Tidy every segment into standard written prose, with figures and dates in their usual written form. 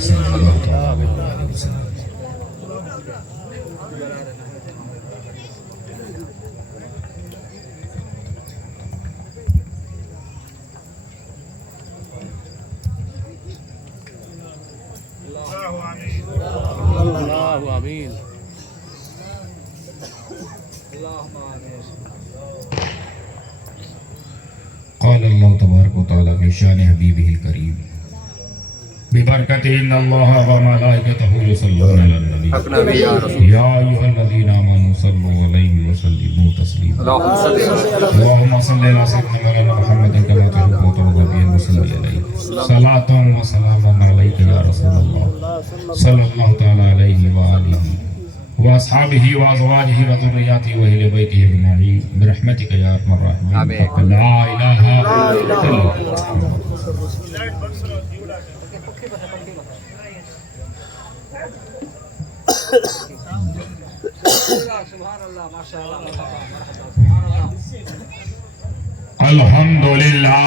صلی اللہ تعالی علیہ وسلم۔ اللہ آمین۔ قال اللہ تبارک و تعالی فی شان حبیبہ الکریم ببرکتہ ان اللہ وملائکتہ یصلون علی النبی یا ایھا الذین آمنوا صلوا علیہ وسلموا تسلیما اللهم صل علی سیدنا مولانا محمد کما تحب وترضى به وصل علیہ صلاۃ و سلام علیک یا رسول اللہ صلی اللہ تعالی علیہ وآلہ واصحابہ وازواجہ وذریاتہ واہل بیتہ اجمعین برحمتک یا ارحم الراحمین لا الہ الا اللہ۔ الحمدللہ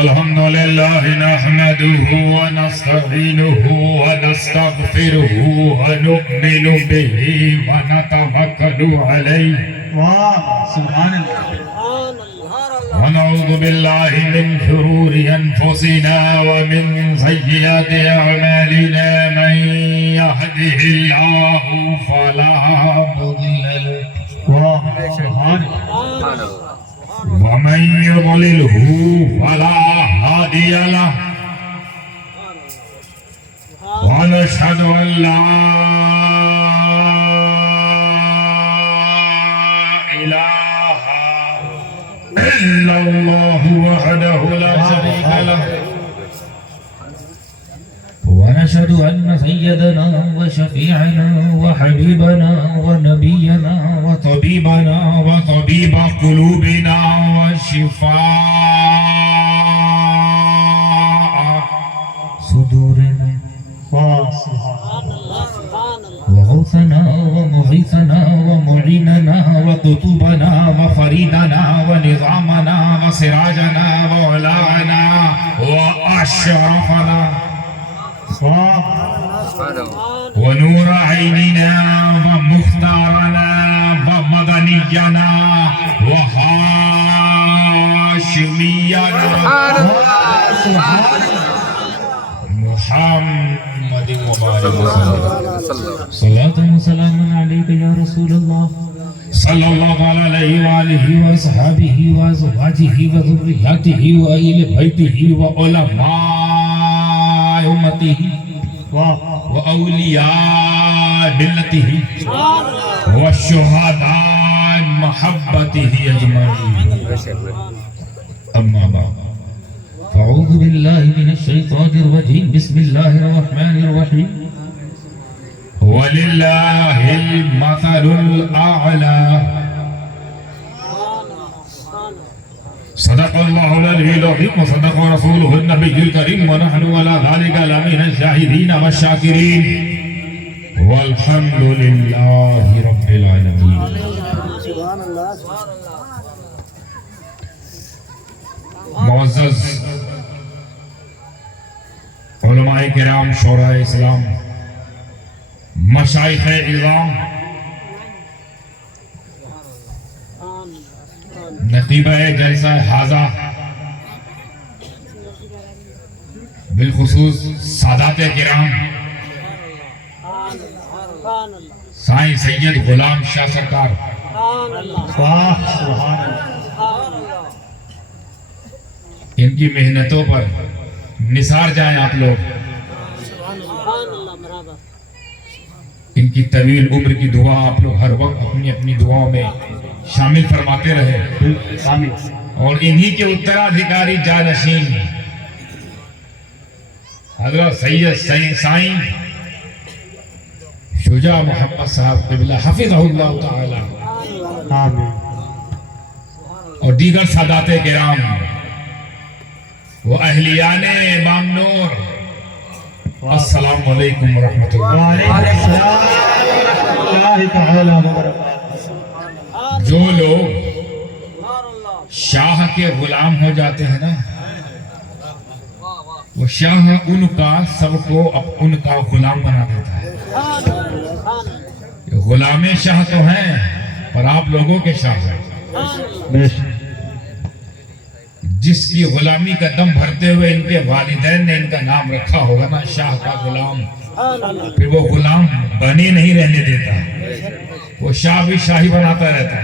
الحمدللہ نحمده ونستعینه ونستغفره ونؤمن به ونتوکل علیہ سبحان اللہ۔ ونعوذ باللہ من شرور انفسنا ومن سیئات اعمالنا من يهده الله فلا مضل له سبحان اللہ۔ ومن يضلله فلا هادي له ونشهد أن لا إله إلا الله وحده لا شريك له ونشهد أن سيدنا وشفيعنا وحبيبنا ونبينا وطبيبنا وطبيب قلوبنا وشفاء صدورنا وغوثنا ومغيثنا ومعيننا وقطبنا وفريدنا ونظامنا وسراجنا وولاءنا وأشرفنا ونور عيننا ومختارنا ومدنينا وهاشمينا محمد وبارك وسلم صلاة وسلام عليك يا رسول الله صلى الله عليه وآله وصحبه وأزواجه وذرياته وأهل بيته وعلماء أمته وأولياء ملته والشهداء محبته أجمعين أما بعد فأعوذ بالله من الشيطان الرجيم بسم الله الرحمن الرحيم ولله المثل الأعلى صدق الله العلي العظيم وصدق رسوله النبي الكريم ونحن على ذلك لمن الشاهدين والشاكرين والحمد لله رب العالمين۔ معزز علماء کرام، شورائے اسلام، مشائخ اعظام، نقیبہ جلسہ حاضہ، بالخصوص سادات کرام، سائیں سید غلام شاہ سرکار، ان کی محنتوں پر نثار جائیں آپ لوگ، ان کی طویل عمر کی دعا آپ لوگ ہر وقت اپنی اپنی دعاؤں میں شامل فرماتے رہے، اور انہی کے اترادھیکاری جانشین حضرت سید سائیں شجاع محمد صاحب قبلہ حفظہ اللہ تعالی اور دیگر سادات کرام و اہلیان امام نور، السلام علیکم ورحمۃ اللہ۔ جو لوگ شاہ کے غلام ہو جاتے ہیں نا، وہ شاہ ان کا سب کو اب ان کا غلام بنا دیتا ہے. غلام شاہ تو ہیں پر آپ لوگوں کے شاہ ہیں. جس کی غلامی کا دم بھرتے ہوئے ان کے والدین نے ان کا نام رکھا ہوگا نا شاہ کا غلام، پھر وہ غلام بنے نہیں رہنے دیتا، وہ شاہ بھی شاہی بناتا رہتا ہے.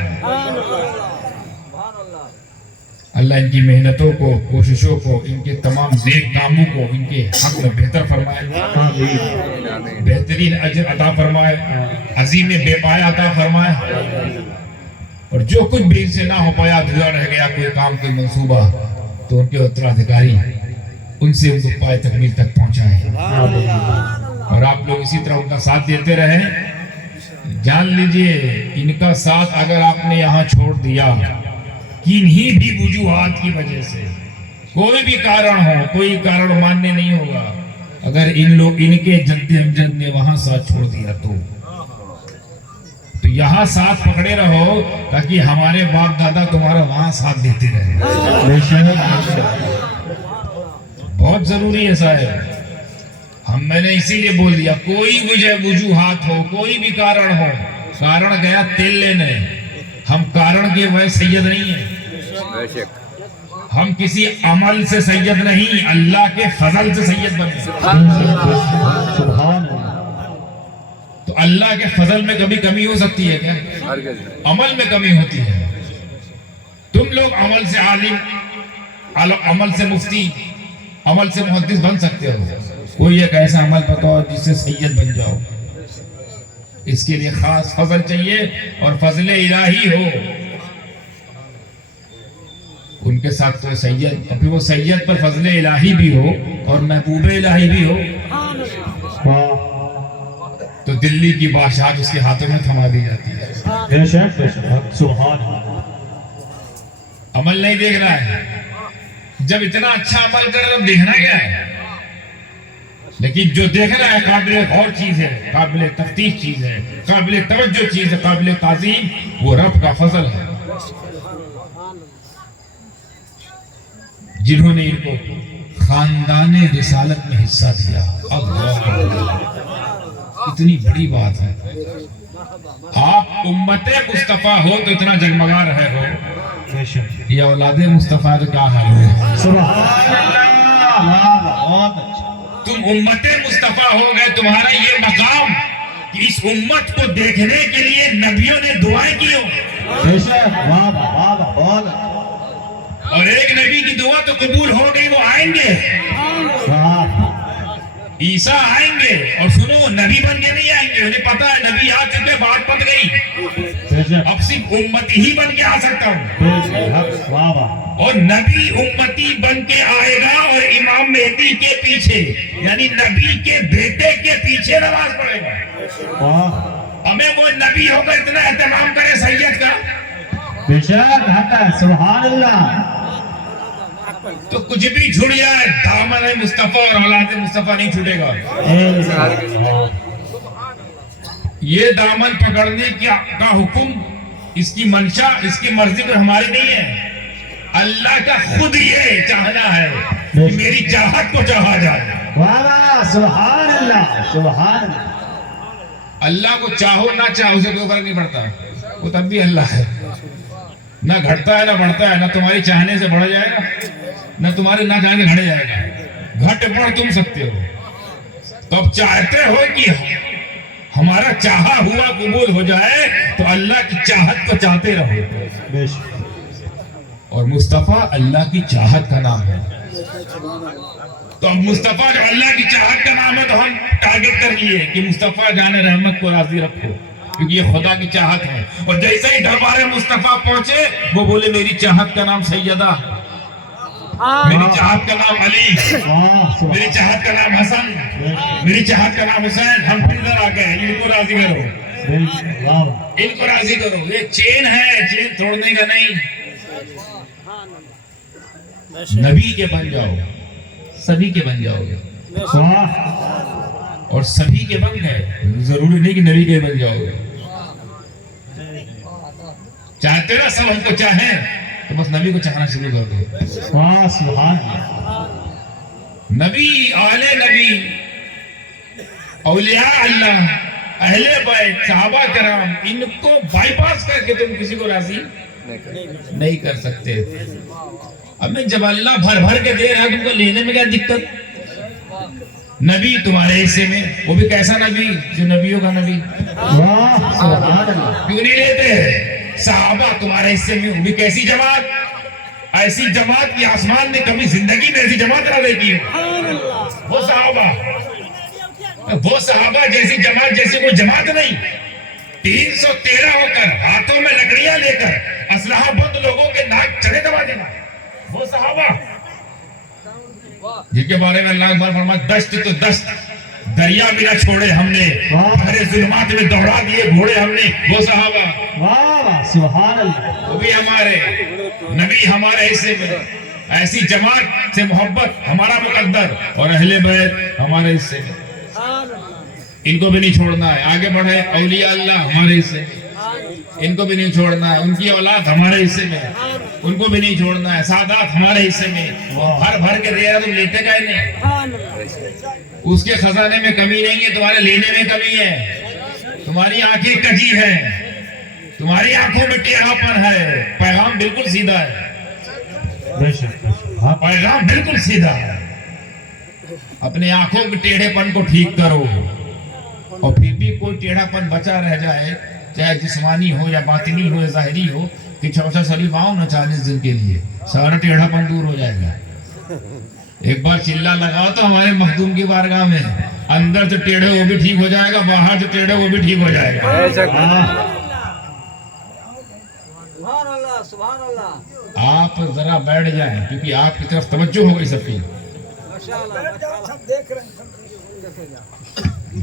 اللہ ان کی محنتوں کو، کوششوں کو، ان کے تمام نیک کاموں کو ان کے حق میں بہتر فرمائے، بہترین اجر عطا فرمائے، عظیم بے پایا عطا فرمائے. اور جو کچھ بھی ان سے نہ ہو پایا، ادھورا رہ گیا کوئی کام، کوئی منصوبہ، تو ان کے اترادھیکاری ان سے ان کو پائے تکمیل تک پہنچائے. اور آپ لوگ اسی طرح ان کا ساتھ دیتے رہیں. جان لیجئے ان کا ساتھ اگر آپ نے یہاں چھوڑ دیا کنہی بھی وجوہات کی وجہ سے، کوئی بھی کارن ہو، کوئی کارن ماننے نہیں ہوگا، اگر ان کے جد امجد نے وہاں ساتھ چھوڑ دیا تو یہاں ساتھ پکڑے رہو تاکہ ہمارے باپ دادا تمہارا وہاں ساتھ دیتے رہے. بہت ضروری ہے صاحب. میں نے اسی لیے بول دیا کوئی وجوہات ہو، کوئی بھی کارن ہو، کارن گیا تیل لینے، ہم کارن کے وہ سید نہیں ہیں، ہم کسی عمل سے سید نہیں، اللہ کے فضل سے سید بنے. تو اللہ کے فضل میں کبھی کمی ہو سکتی ہے کیا؟ عمل میں کمی ہوتی ہے. تم لوگ عمل سے عالم، عمل سے مفتی، عمل سے محدث بن سکتے ہو. کوئی ایک ایسا عمل بتاؤ جس سے سید بن جاؤ. اس کے لیے خاص فضل چاہیے اور فضل الہی ہو. ان کے ساتھ تو سید، اور پھر وہ سید پر فضل الہی بھی ہو اور محبوب الہی بھی ہو تو دلی کی بادشاہت اس کے ہاتھوں میں تھما دی جاتی ہے. سبحان. عمل نہیں دیکھ رہا ہے. جب اتنا اچھا عمل کر رہا ہے دیکھنا کیا ہے؟ لیکن جو دیکھ رہا ہے قابل غور چیز ہے، قابل تفتیش چیز ہے، قابل توجہ چیز ہے، قابل تعظیم، وہ رب کا فضل ہے. جنہوں نے ان کو خاندان رسالت میں حصہ دیا. اللہ اتنی بڑی بات ہے. آپ امت مصطفیٰ ہو تو اتنا جگمگا رہے ہو، یہ اولاد مصطفیٰ تو کیا حال ہے. تم امت مصطفیٰ ہو گئے، تمہارا یہ مقام کہ اس امت کو دیکھنے کے لیے نبیوں نے دعائیں کی ہو. اور ایک نبی کی دعا تو قبول ہو گئی، وہ آئیں گے، عیسیٰ آئیں گے. اور سنو، نبی بن کے نہیں آئیں گے، انہیں پتا ہے نبی آ چکے، بات پت گئی، اب صرف امتی ہی بن کے آ سکتا ہوں. اور نبی امتی بن کے آئے گا اور امام مہدی کے پیچھے، یعنی نبی کے بیٹے کے پیچھے نماز پڑھے گا. ہمیں وہ نبی ہو کر اتنا اہتمام کرے سید کا سبحان اللہ. تو کچھ بھی چھوڑ جائے، دامن مصطفیٰ اور اولاد مصطفیٰ نہیں چھوٹے گا. یہ دامن پکڑنے کا حکم، اس کی منشا، اس کی مرضی کو ہماری نہیں ہے. اللہ کا خود یہ چاہنا ہے کہ میری چاہت کو چاہا جائے. سبحان اللہ. سبحان اللہ. اللہ کو چاہو نہ چاہو اسے کوئی فرق نہیں پڑتا، وہ تب بھی اللہ ہے. نہ گھٹتا ہے نہ بڑھتا ہے، نہ تمہاری چاہنے سے بڑھ جائے گا، نہ تمہاری نہ چاہنے سے گھٹ جائے گا. گھٹ بڑھ تم سکتے ہو. تو اب چاہتے ہو کہ ہمارا چاہا ہوا قبول ہو جائے تو اللہ کی چاہت کو چاہتے رہو. اور مصطفیٰ اللہ کی چاہت کا نام ہے. تو اب مصطفیٰ جو اللہ کی چاہت کا نام ہے تو ہم ٹارگٹ کر لیے کہ مصطفیٰ جان رحمت کو راضی رکھو، کیونکہ یہ خدا کی چاہت ہے. اور جیسے ہی دربار مصطفیٰ پہنچے وہ بولے میری چاہت کا نام سیدہ، میری چاہت کا نام علی، میری چاہت کا نام حسن، میری چاہت کا نام حسین. ہم پھر ادھر آ گئے، ان کو راضی کرو، ان کو راضی کرو. یہ چین ہے، چین توڑنے کا نہیں. نبی کے بن جاؤ، سبھی کے بن جاؤ گے. اور سبھی کے بن گئے، ضروری نہیں کہ نبی کے بن جاؤ گے. چاہتے نا سب ہم کو چاہیں، تو بس نبی کو چاہنا شروع کر دو. واہ سبحان اللہ. نبی، آلے نبی، اولیاء اللہ، اہل بیت، صحابہ کرام، ان کو بائی پاس کر کے تم کسی کو راضی نہیں کر سکتے. اب میں جب اللہ بھر بھر کے دے رہا ہے تم کو لینے میں کیا دقت؟ نبی تمہارے حصے میں، وہ بھی کیسا نبی جو نبیوں کا نبی، واہ سبحان اللہ. کیوں نہیں لیتے؟ صحابہ تمہارے حصے میں، وہ بھی کیسی جماعت، ایسی جماعت کی آسمان نے کبھی زندگی میں ایسی جماعت نہ دیکھی ہے. وہ صحابہ جیسی جماعت جیسی کوئی جماعت نہیں. 313 ہو کر ہاتھوں میں لکڑیاں لے کر اسلحہ بند لوگوں کے ناک چڑے دبا دینا، وہ صحابہ جن کے بارے میں اللہ اکبر فرماتا، دشت تو دشت، دریا بھی نہ چھوڑے ہم نے، ہمارے ظلمات میں دوڑا دیے گھوڑے ہم نے، وہ صحابہ. واہ سبحان اللہ. وہ بھی ہمارے نبی ہمارے حصے میں. ایسی جماعت سے محبت ہمارا مقدر، اور اہل بیت ہمارے حصے میں، ان کو بھی نہیں چھوڑنا ہے. آگے بڑھے اولیاء اللہ ہمارے حصے میں، ان کو بھی نہیں چھوڑنا ہے. ان کی اولاد ہمارے حصے میں، ان کو بھی نہیں چھوڑنا ہے. سادات ہمارے حصے میں. بھر بھر کے دے رہا تم لیتے کا نہیں. اس کے خزانے میں کمی نہیں ہے، تمہارے لینے میں کمی ہے. تمہاری آنکھیں کجی ہیں، تمہاری آنکھوں میں ٹیڑھا پن ہے. پیغام بالکل سیدھا ہے، بے شک. ہاں پیغام بالکل سیدھا ہے. اپنے آنکھوں کے ٹیڑھے پن کو ٹھیک کرو، اور پھر بھی کوئی ٹیڑھا پن بچا رہ جائے، چاہے جسمانی ہو یا باطنی ہو یا ظاہری ہو، کہ چوچا شریف آؤ نا 40 دن کے لیے، سارا ٹیڑھا پن دور ہو جائے گا. ایک بار چلا لگاؤ تو ہمارے مخدوم کی بارگاہ میں، اندر جو ٹیڑھے وہ بھی ٹھیک ہو جائے گا، باہر جو ٹیڑھے وہ بھی ٹھیک ہو جائے گا. آپ ذرا بیٹھ جائیں، کیونکہ آپ کی طرف توجہ ہو گئی سب کی.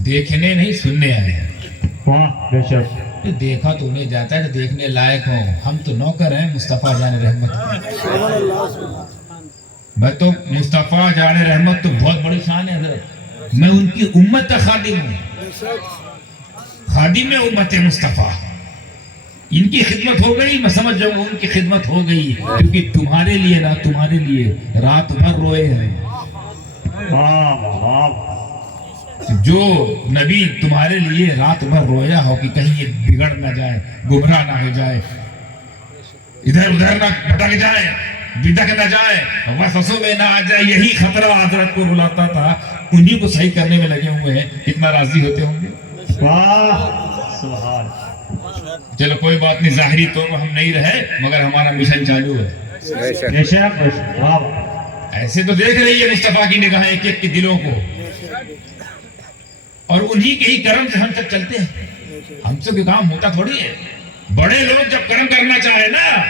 دیکھنے نہیں سننے آئے ہیں. واہ بے شک. دیکھا تو انہیں جاتا ہے کہ دیکھنے لائق ہوں. ہم تو نوکر ہیں مصطفیٰ جان رحمت. میں تو مصطفیٰ جان رحمت تو بہت بڑی شان ہے حضرت. میں ان کی امت کا خادم ہوں، خادم امت مصطفیٰ. ان کی خدمت ہو گئی، میں سمجھ جاؤں گا ان کی خدمت ہو گئی، کیونکہ تمہارے لیے نا، تمہارے لیے رات بھر روئے ہیں. واہ واہ. جو نبی تمہارے لیے رات بھر رویا ہو کہ کہیں یہ بگڑ نہ جائے، گمراہ نہ ہو جائے، ادھر ادھر نہ بھٹک جائے، بدک نہ جائے، وسوسوں میں نہ آ جائے، یہی خطرہ حضرت کو رلاتا تھا. انہی کو صحیح کرنے میں لگے ہوئے ہیں. کتنا راضی ہوتے ہوں گے. واہ سبحان. چلو کوئی بات نہیں، ظاہری طور پر ہم نہیں رہے، مگر ہمارا مشن چالو ہے. بے شک بے شک. واہ. ایسے تو دیکھ رہی ہے مصطفیٰ کی نگاہیں ایک ایک کے دلوں کو، اور انہی کے ہی کرم سے ہم سب چلتے ہیں. ہم سے کوئی کام ہوتا تھوڑی ہے. بڑے لوگ جب کرم کرنا چاہے نا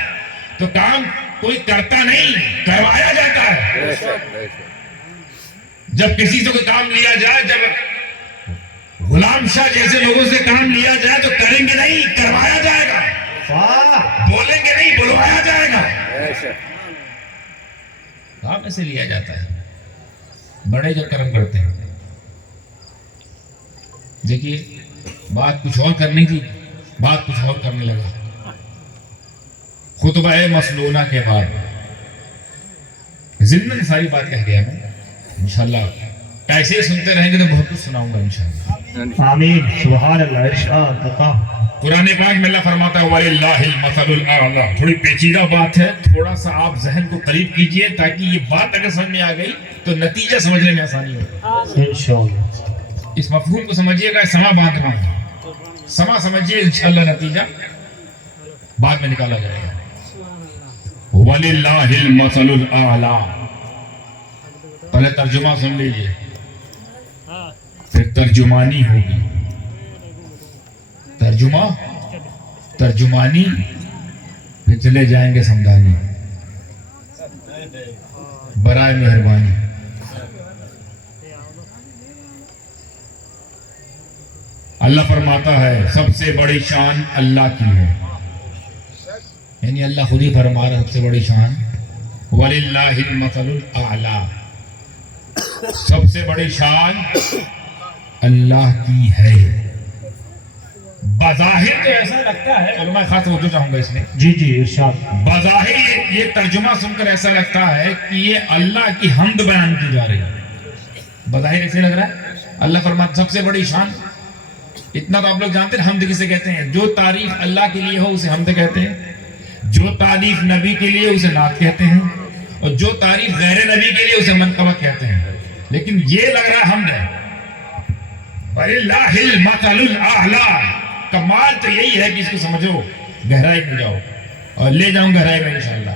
تو کام کوئی کرتا نہیں، کروایا جاتا ہے. جب کسی سے کوئی کام لیا جائے، جب غلام شاہ جیسے لوگوں سے کام لیا جائے تو کریں گے نہیں، کروایا جائے گا. واہ. بولیں گے نہیں، بلوایا جائے گا. کام ایسے لیا جاتا ہے. بڑے جو کرم کرتے ہیں. دیکھیے بات کچھ اور کرنی تھی، بات کچھ اور کرنے لگا. خطبہ مسنونہ کے بعد ضمن ساری بات کہہ گیا میں. انشاءاللہ ایسے ہی سنتے رہیں گے تو بہت کچھ سناؤں گا انشاءاللہ. آمین. سبحان اللہ. ارشاد بتا. قرآن پاک میں اللہ فرماتا ہے وَلِلَّهِ الْمَثَلُ الْأَعْلَى. تھوڑی پیچیدہ بات ہے، تھوڑا سا آپ ذہن کو قریب کیجئے تاکہ یہ بات اگر سمجھ میں آ گئی تو نتیجہ سمجھنے میں آسانی ہو. انشاءاللہ. اس مفہوم کو سمجھیے گا، سما باندھ رہا ہوں، سما سمجھیے، انشاءاللہ نتیجہ بعد میں نکالا جائے گا. وَلِلَّهِ الْمَثَلُ الْأَعْلَى. پہلے ترجمہ سن لیجئے، پھر ترجمانی ہوگی. ترجمہ، ترجمانی، پھر چلے جائیں گے سمجھانی. برائے مہربانی. اللہ فرماتا ہے سب سے بڑی شان اللہ کی ہے، یعنی اللہ خود ہی فرما رہا ہے سب سے بڑی شان وَلِلَّهِ الْمَثَلُ الْأَعْلَى. سب سے بڑی شان اللہ کی ہے. بظاہر تو ایسا لگتا ہے، علماء خاص توجہ چاہوں گا اس میں، جی جی ارشاد. بظاہر یہ ترجمہ سن کر ایسا لگتا ہے کہ یہ اللہ کی حمد بیان کی جا رہی ہے. بظاہر ایسے لگ رہا ہے اللہ فرماتا سب سے بڑی شان. اتنا تو آپ لوگ جانتے ہیں حمد کسے کہتے ہیں؟ جو تعریف اللہ کے لیے ہو اسے حمد کہتے ہیں، جو تعریف نبی کے لیے اسے نعت کہتے ہیں، اور جو تعریف غیر نبی کے لیے اسے منقبت کہتے ہیں. لیکن یہ لگ رہا حمد ہے. وَلِلَّهِ الْمَثَلُ الْأَعْلَىٰ. کمال تو یہی ہے کہ اس کو سمجھو، گہرائی میں جاؤ، اور لے جاؤں گہرائی میں انشاءاللہ.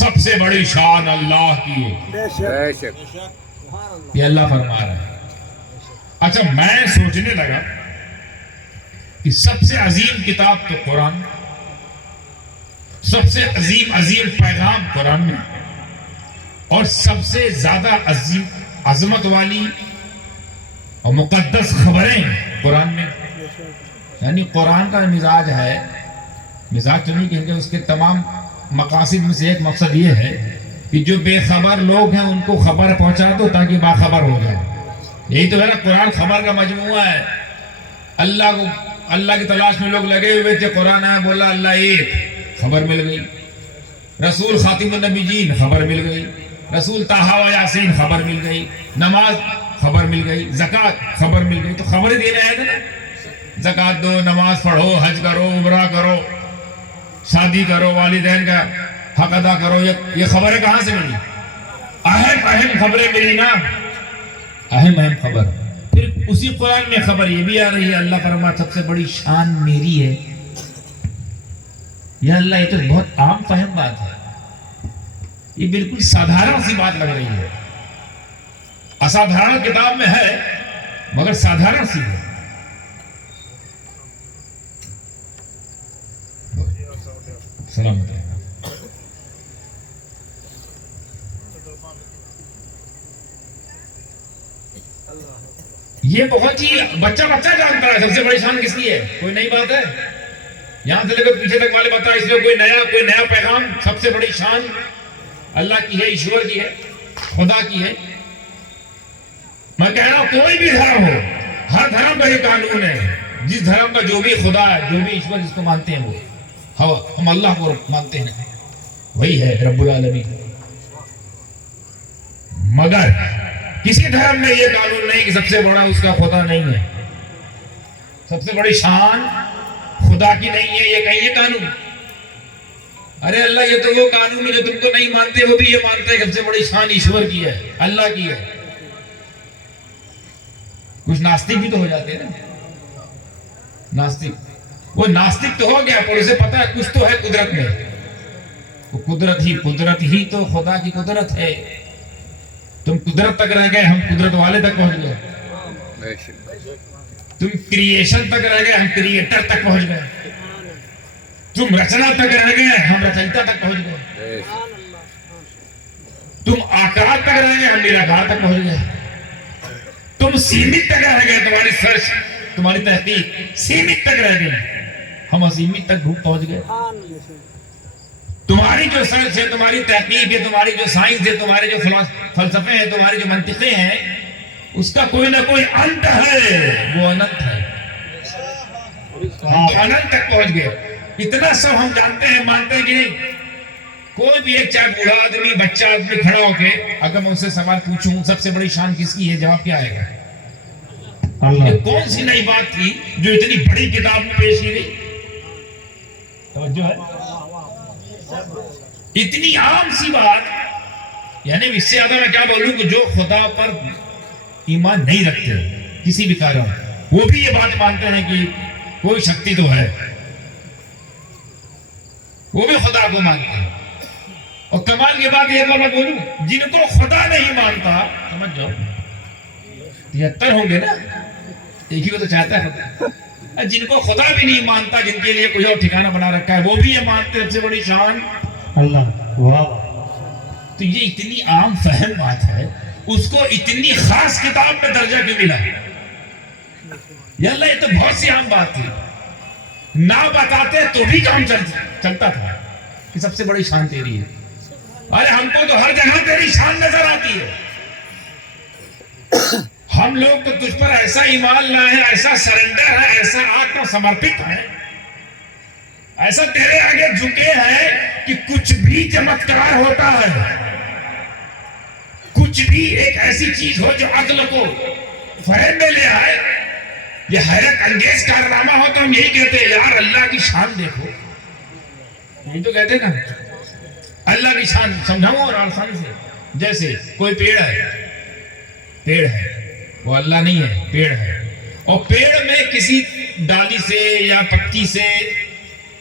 سب سے بڑی شان اللہ کی ہے، یہ اللہ فرما رہا ہے. اچھا میں سوچنے لگا کہ سب سے عظیم کتاب تو قرآن، سب سے عظیم پیغام قرآن میں، اور سب سے زیادہ عظیم عظمت والی اور مقدس خبریں قرآن میں. یعنی قرآن کا مزاج ہے، مزاج تو نہیں کہیں گے، اس کے تمام مقاصد میں سے ایک مقصد یہ ہے کہ جو بے خبر لوگ ہیں ان کو خبر پہنچا دو تاکہ باخبر ہو جائے. یہی تو میرا قرآن خبر کا مجموعہ ہے. اللہ کی تلاش میں لوگ لگے ہوئے تھے، قرآن آیا بولا اللہ ایک، خبر مل گئی. رسول خاتم النبیین، خبر مل گئی. رسول طٰہٰ و یاسین، خبر مل گئی. نماز، خبر مل گئی. زکوٰۃ، خبر مل گئی. تو خبریں دینے آئے تھے نا، زکوٰۃ دو، نماز پڑھو، حج کرو، عمرہ کرو، شادی کرو، والدین کا حق ادا کرو. یہ خبریں کہاں سے ملی؟ اہم خبریں ملی نا، اہم خبر. پھر اسی قرآن میں خبر یہ بھی آ رہی ہے، اللہ فرماتا سب سے بڑی شان میری ہے. یا اللہ یہ تو بہت عام فہم بات ہے، یہ بالکل سادھارن سی بات لگ رہی ہے. اسادھارن کتاب میں ہے مگر سادھارن سی ہے. سلامت ہے. یہ بہت ہی بچہ جانتا ہے سب سے بڑی شان کس کی ہے. کوئی نئی بات ہے یہاں سے لے کر پیچھے تک والے بتا، اس میں کوئی نیا پیغام. سب سے بڑی شان اللہ کی ہے، ایشور کی ہے، خدا کی ہے. میں کہہ رہا ہوں کوئی بھی دھرم ہو، ہر دھرم کا یہ قانون ہے، جس دھرم کا جو بھی خدا ہے، جو بھی ایشور جس کو مانتے ہیں وہ ہم اللہ کو مانتے ہیں، وہی ہے رب العالمین. مگر کسی دھرم میں یہ قانون نہیں کہ سب سے بڑا اس کا خدا نہیں ہے، سب سے بڑی شان خدا کی نہیں ہے. یہ کہیں قانون، ارے اللہ یہ تو وہ قانون ہے جو تم کو نہیں مانتے وہ بھی یہ مانتے ہیں کہ سب سے بڑی شان ایشور کی ہے، اللہ کی ہے. کچھ ناستک بھی تو ہو جاتے ہیں نا، ناستک. وہ ناستک تو ہو گیا پر اسے پتا ہے کچھ تو ہے قدرت میں. وہ قدرت ہی تو خدا کی قدرت ہے. تم قدرت تک رہ گئے، ہم قدرت والے تک پہنچ گئے. تم کریشن تک رہ گئے، ہم کریٹر تک پہنچ گئے. تم رچنا تک رہ گئے، ہم رچయిత تک پہنچ گئے. تم آکار تک رہ گئے، ہم نراکار تک پہنچ گئے. تم سیمت تک رہ گئے، تمہاری سرچ، تمہاری تحقیق سیمت تک رہ گئی، ہم اسیمت تک پہنچ گئے. تمہاری جو سرچ ہے، تمہاری تحقیق ہے، تمہاری جو سائنس ہے، تمہارے جو فلسفے ہیں، تمہاری جو منطقیں ہیں، اس کا کوئی نہ کوئی انت ہے، وہ انت ہے. انت تک پہنچ گئے. اتنا سب ہم جانتے ہیں، مانتے ہیں کہ نہیں. کوئی بھی ایک چاہے بوڑھا آدمی، بچہ آدمی کھڑا ہو کے اگر میں ان سے سوال پوچھوں سب سے بڑی شان کس کی ہے، جواب کیا آئے گا؟ یہ کون سی نئی بات تھی جو اتنی بڑی کتاب میں پیش کی گئی؟ توجہ ہے؟ اتنی عام سی بات. یعنی اس سے زیادہ میں کیا بولوں کہ جو خدا پر ایمان نہیں رکھتے کسی بھی کارن، وہ بھی یہ بات مانتے ہیں کہ کوئی شکتی تو ہے، وہ بھی خدا کو مانتے ہیں. اور کمال کی بات یہ میں بولوں، جن کو خدا نہیں مانتا، سمجھ جاؤ 73 ہوں گے نا، ایک ہی کو تو چاہتا ہے خدا. جن کو خدا بھی نہیں مانتا، جن کے لیے کوئی اور ٹھکانہ بنا رکھا ہے، وہ بھی یہ مانتے ہیں. سب سے بڑی شان اللہ. واہ. تو یہ اتنی عام فہم بات ہے، اس کو اتنی خاص کتاب میں درجہ کیوں ملا؟ یا اللہ یہ تو بہت سی عام بات تھی، نہ بتاتے تو بھی کام چلتا تھا کہ سب سے بڑی شان تیری ہے. ارے ہم کو تو ہر جگہ تیری شان نظر آتی ہے، ہم لوگ تو تجھ پر ایسا ایمان لائے ہیں، ایسا سرنڈر ہے، ایسا آتم سمرپت ہے، ایسا تیرے آگے جھکے ہیں کہ کچھ بھی چمتکار ہوتا ہے، کچھ بھی ایک ایسی چیز ہو جو عقل کو فہم میں لے آئے، یہ حیرت انگیز کارنامہ ہو تو ہم یہی کہتے ہیں یار اللہ کی شان دیکھو، یہی تو کہتے ہیں نا اللہ کی شان. سمجھاؤں اور آسانی سے، جیسے کوئی پیڑ ہے وہ اللہ نہیں ہے، پیڑ ہے، اور پیڑ میں کسی ڈالی سے یا پتی سے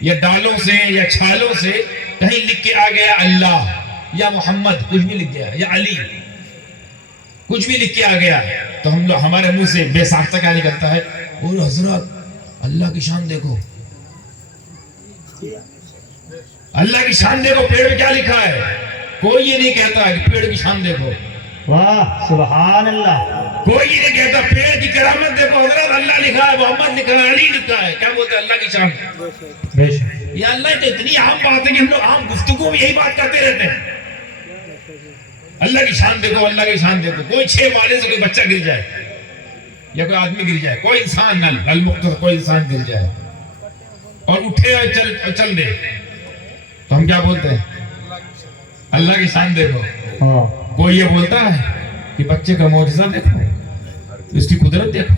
یا ڈالوں سے یا چھالوں سے کہیں لکھ کے آ گیا اللہ یا محمد، کچھ بھی لکھ گیا، یا علی کچھ بھی لکھ کے آ گیا، تو ہم لوگ ہمارے منہ سے بے ساختہ کیا نکلتا ہے، اور حضرت اللہ کی شان دیکھو، اللہ کی شان دیکھو. پیڑ میں کیا لکھا ہے؟ کوئی یہ نہیں کہتا کہ پیڑ کی شان دیکھو، واہ سبحان اللہ. کوئی یہ نہیں کہتا پیڑ کی کرامت دیکھو، حضرت اللہ لکھا ہے، محمد لکھا ہے، علی لکھا ہے. کیا بولتے ہیں؟ اللہ کی شان. بے شک. یہ اللہ تو اتنی عام بات ہے کہ ہم لوگ عام گفتگو میں یہی بات کرتے رہتے ہیں، اللہ کی شان دیکھو، اللہ کی شان دیکھو. کوئی 6 مالے سے کوئی بچہ گر جائے یا کوئی آدمی گر جائے، کوئی انسان نہ المختصر کوئی انسان گر جائے اور اٹھے اور چل دے، تو ہم کیا بولتے ہیں؟ اللہ کی شان دیکھو. ہاں. کوئی یہ بولتا ہے کہ بچے کا معجزہ دیکھو، اس کی قدرت دیکھو،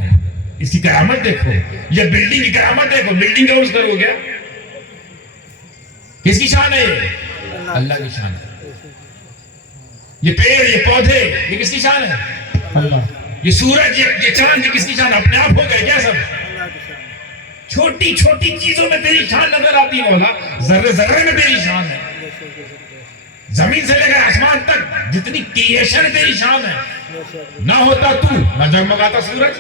اس کی کرامت دیکھو، یا بلڈنگ کی کرامت دیکھو. بلڈنگ کا عرض کرو گیا، کس کی شان ہے یہ؟ اللہ کی شان ہے. یہ پیڑ، یہ پودے، یہ کس کی شان ہے؟ اللہ. یہ سورج، یہ چاند، یہ کس کی شان ہے؟ اپنے آپ ہو گئے کیا سب؟ چھوٹی چھوٹی چیزوں میں تیری شان نظر آتی ہے مولا، ذرے ذرے میں تیری شان ہے. زمین سے لے کر آسمان تک جتنی کریشن تیری شان ہے. نہ ہوتا تو نہ جگمگاتا سورج،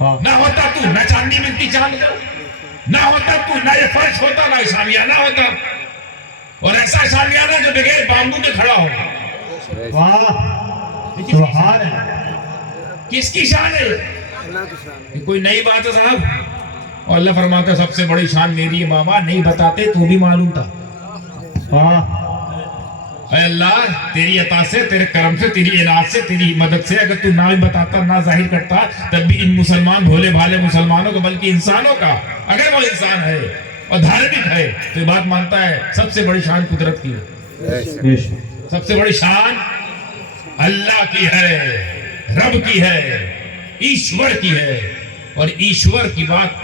ہاں. نہ ہوتا تو نہ چاندنی ملتی چاند کو، نہ ہوتا تو نہ یہ فرش ہوتا، نہ شامیانہ ہوتا، اور ایسا شامیانہ جو بغیر بامبو کے کھڑا ہو. واہ سبحان اللہ. کس کی شان ہے؟ یہ کوئی نئی بات ہے صاحب؟ اور اللہ فرماتا ہے سب سے بڑی شان میری ہے بابا، نہیں بتاتے تو بھی معلوم تھا. واہ. اے اللہ تیری عطا سے، تیرے کرم سے، تیری عنایت سے، تیری مدد سے اگر تو نہ بتاتا، نہ ظاہر کرتا، تب بھی ان مسلمان بھولے بھالے مسلمانوں کو، بلکہ انسانوں کا، اگر وہ انسان ہے اور دھارمک ہے تو یہ بات مانتا ہے سب سے بڑی شان قدرت کی ہے، بے شک. سب سے بڑی شان اللہ کی ہے، رب کی ہے، ایشور کی ہے. اور ایشور کی بات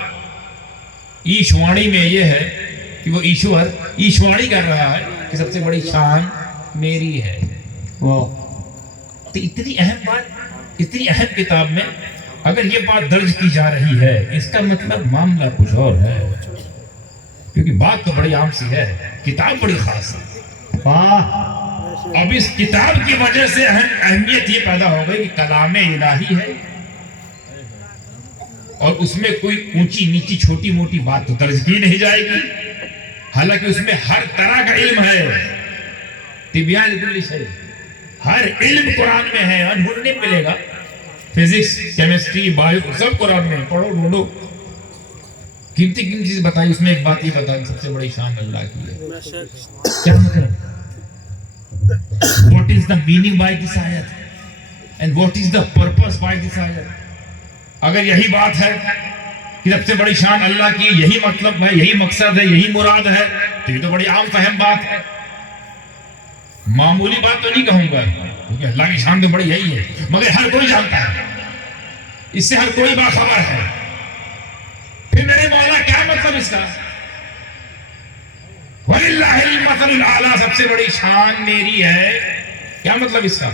ایشوانی میں یہ ہے کہ وہ ایشور ایشوانی کر رہا ہے کہ سب سے بڑی شان میری ہے. واہ. تو اتنی اہم بات، اتنی اہم کتاب میں اگر یہ بات درج کی جا رہی ہے، اس کا مطلب معاملہ کچھ اور ہے، کیونکہ بات تو بڑی عام سی ہے، کتاب بڑی خاص ہے. واہ. اب اس کتاب کی وجہ سے اہمیت یہ پیدا ہو گئی کہ کلام الہی ہے، اور اس میں کوئی اونچی نیچی چھوٹی موٹی بات تو درج کی نہیں جائے گی، حالانکہ اس میں ہر طرح کا علم ہے. طبیان لکل شیء، ہر علم قرآن میں ہے، ڈھونڈنے ملے گا. فزکس، کیمسٹری، بایو، سب قرآن میں. پڑھو، ڈھونڈو. قیمتی چیز بتائی، اس میں ایک بات یہ بتائی سب سے بڑی شان اللہ کی ہے. کیا مطلب؟ What is the meaning by this ayat? And what is the purpose by this ayat? اگر یہی بات ہے کہ سب سے بڑی شان اللہ کی، یہی مطلب ہے، یہی مقصد ہے، یہی مراد ہے، تو یہ تو بڑی عام فہم بات ہے. معمولی بات تو نہیں کہوں گا، کیونکہ اللہ کی شان تو بڑی یہی ہے، مگر ہر کوئی جانتا ہے، اس سے ہر کوئی باخبر ہے. پھر میرے مولا کیا مطلب اس کا؟ وَلِلَّهِ الْمَثَلُ الْأَعْلَىٰ، سب سے بڑی شان میری ہے. کیا مطلب اس کا؟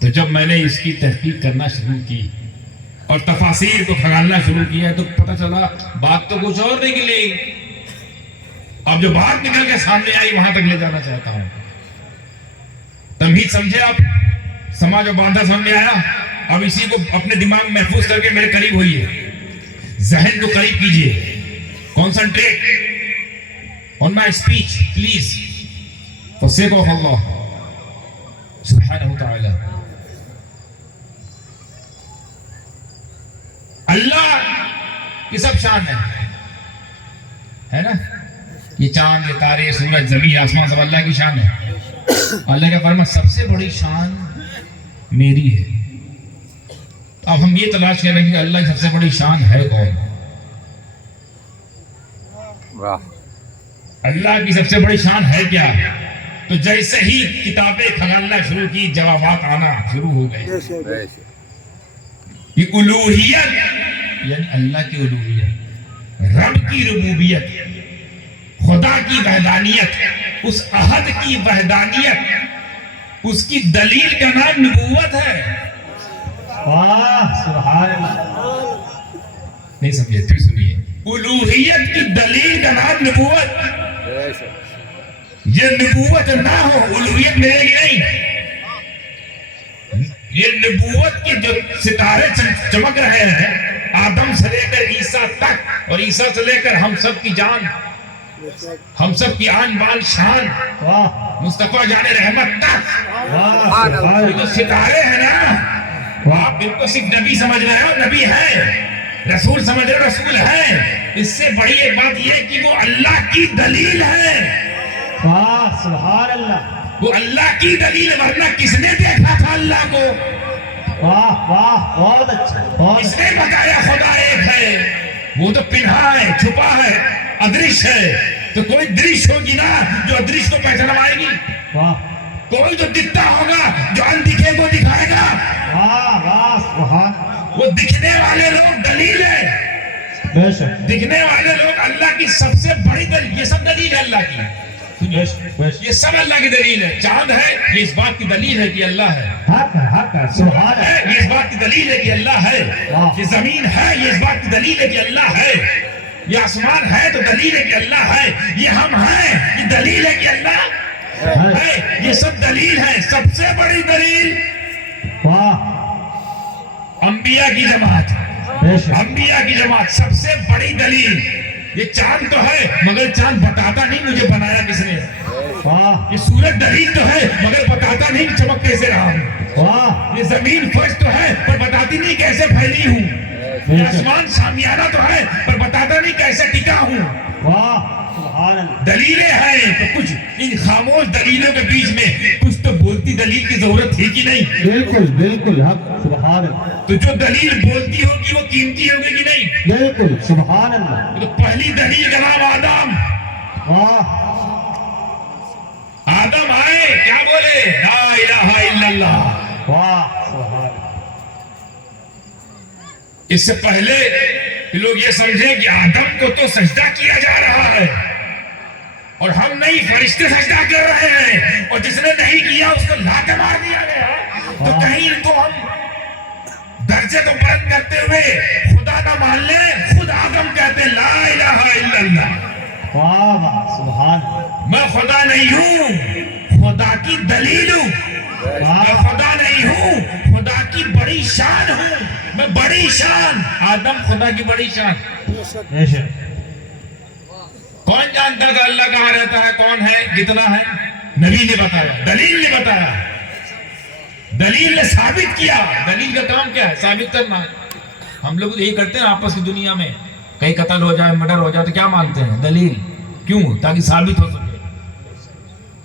تو جب میں نے اس کی تحقیق کرنا شروع کی اور تفاسیر کو کھنگالنا شروع کیا تو پتہ چلا بات تو کچھ اور نکلی. اب جو بات نکل کے سامنے آئی وہاں تک لے جانا چاہتا ہوں. تمہید سمجھے آپ؟ سماج و باندھا سامنے آیا. اب اسی کو اپنے دماغ میں محفوظ کر کے میرے قریب ہوئیے، ذہن کو قریب کیجئے. Concentrate on my speech, please, for sake of Allah subhanahu wa ta'ala. اللہ کی سب شان ہے نا؟ یہ چاند، یہ تارے، سورج، زمین، آسمان، سب اللہ کی شان ہے. اللہ کا فرمان سب سے بڑی شان میری ہے. اب ہم یہ تلاش کریں کہ اللہ کی سب سے بڑی شان ہے کون؟ واہ اللہ کی سب سے بڑی شان ہے کیا؟ تو جیسے ہی کتابیں کھنگالنا شروع کی جوابات آنا شروع ہو گئے. یہ الوہیت یعنی اللہ کی الوہیت، رب کی ربوبیت، خدا کی وحدانیت، اس احد کی وحدانیت، اس کی دلیل کا نام نبوت ہے. واہ سبحان اللہ. نہیں سمجھے؟ پھر سنیے. الوہیت کی دلیل کا نام نبوت. یہ نبوت نہ ہو الوہیت ملے گی نہیں. یہ نبوت کے جو ستارے چمک رہے ہیں آدم سے لے کر عیسیٰ تک، اور عیسیٰ سے لے کر ہم سب کی جان، ہم سب کی آن بان شان واہ مصطفیٰ جان رحمت تک، واہ سبحان یہ جو ستارے ہیں نا، آپ ان کو صرف نبی سمجھ رہے ہو، نبی ہے. رسول سمجھ رہے ہو، رسول ہے. اس سے بڑی ایک بات یہ کہ وہ اللہ کی دلیل ہے. واہ سبحان اللہ. وہ اللہ کی دلیل، ورنہ کس نے دیکھا تھا اللہ کو؟ واہ واہ بہت اچھا بہت کس نے بتایا خدا ایک ہے؟ وہ تو پنہا ہے، چھپا ہے، ادرش ہے. تو کوئی درش ہوگی نا جو ادرش کو پہچانوائے گی. واہ کوئی جو دکھتا ہوگا جو اندکھے کو دکھائے گا. واہ واہ سبحان. وہ دکھنے والے لوگ دلیل ہے. بے شک دکھنے والے لوگ اللہ کی سب سے بڑی دلیل. یہ سب دلیل ہے اللہ کی. بے شک بے شک. یہ سب اللہ کی دلیل ہے. چاند ہے یہ اس بات کی دلیل ہے کہ اللہ ہے. حق ہے سبحان ہے یہ اس بات کی دلیل ہے کہ اللہ ہے. یہ زمین ہے یہ اس بات کی دلیل ہے کہ اللہ ہے. یہ آسمان ہے تو دلیل ہے کہ اللہ ہے. یہ ہم ہیں یہ دلیل ہے کہ اللہ ہے. یہ سب دلیل ہے. سب سے بڑی دلیل واہ انبیاء کی جماعت. بے شک انبیاء کی جماعت سب سے بڑی دلیل. یہ چاند تو ہے مگر چاند بتاتا نہیں مجھے بنایا کس نے. واہ یہ سورج دلیل تو ہے مگر بتاتا نہیں چمک کیسے رہا ہوں. واہ یہ زمین فرش تو ہے پر بتاتی نہیں کیسے پھیلی ہوں. یہ آسمان شامیانہ تو ہے پر بتاتا نہیں کیسے ٹکا ہوں. واہ سبحان اللہ. دلیلیں ہیں تو کچھ ان خاموش دلیلوں کے بیچ میں کچھ تو بولتی دلیل کی ضرورت تھی کہ نہیں. بالکل بالکل حق سبحان اللہ. تو جو دلیل بولتی ہوگی وہ قیمتی ہوگی کہ نہیں. بالکل سبحان اللہ. تو پہلی دلیل کا نام آدم. واہ آدم آئے کیا بولے؟ لا الہ الا اللہ. واہ سبحان اللہ. اس سے پہلے کہ لوگ یہ سمجھیں کہ آدم کو تو سجدہ کیا جا رہا ہے اور ہم نہیں فرشتے سجدہ کر رہے ہیں اور جس نے نہیں کیا اس کو لاتے مار دیا گیا. تو کہیں ان کو ہم درجے کو بلند کرتے ہوئے خدا نہ مان لیں. خود آدم کہتے ہیں لا الہ الا اللہ. واہ واہ سبحان اللہ. میں خدا نہیں ہوں خدا کی دلیل ہوں. میں خدا نہیں ہوں خدا کی بڑی شان ہوں. میں بڑی شان. آدم خدا کی بڑی شان. بے شک. کون جانتا تھا اللہ کہاں رہتا ہے کون ہے کتنا ہے؟ نبی نے بتایا. دلیل نے بتایا. دلیل نے ثابت کیا. دلیل کا کام کیا ہے؟ ثابت کرنا. ہم لوگ یہی کرتے ہیں آپس کی دنیا میں. کہیں قتل ہو جائے مرڈر ہو جائے تو کیا مانتے ہیں؟ دلیل. کیوں؟ تاکہ ثابت ہو سکے.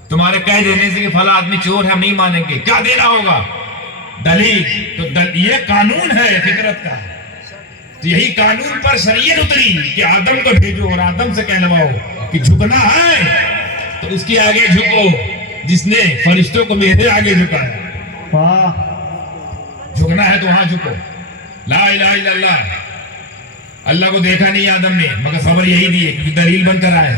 تمہارے کہہ دینے سے کہ فلاں آدمی چور ہے ہم نہیں مانیں گے. کیا دینا ہوگا؟ دلیل. تو یہ قانون ہے فطرت کا. تو یہی قانون پر شریعت اتری کہ آدم کو بھیجو اور آدم سے کہلواؤ کہ جھکنا ہے تو اس کے آگے جھکو جس نے فرشتوں کو میرے آگے جھکا ہے. واہ جھکنا ہے تو وہاں جھکو. لا الہ الا اللہ. اللہ کو دیکھا نہیں آدم نے مگر خبر یہی دی ہے کیونکہ دلیل بن کر آئے.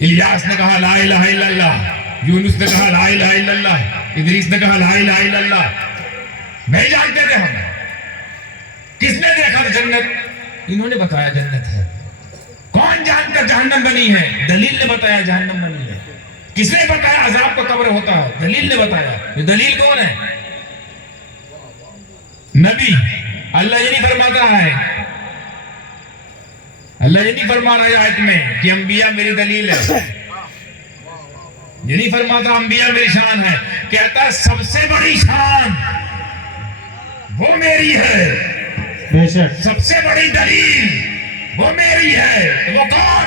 الیاس نے کہا لا الہ الا اللہ. یونس نے کہا لا الہ الا اللہ. ادریس نے کہا لا الہ الا اللہ. نہیں جانتے تھے ہم. کس نے دیکھا تھا جنت؟ انہوں نے بتایا جنت ہے. کون جانتا جہنم بنی ہے؟ دلیل نے بتایا جہنم بنی ہے. کس نے بتایا عذاب کا قبر ہوتا ہے؟ دلیل نے بتایا. یہ دلیل کون ہے؟ نبی. اللہ یہ نہیں فرماتا ہے اللہ یہ نہیں فرما رہا ہے آیت میں کہ انبیاء میری دلیل ہے. یہ نہیں فرماتا انبیاء میری شان ہے. کہتا سب سے بڑی شان وہ میری ہے. بے شک. سب سے بڑی دلیل وہ میری ہے. وہ کون؟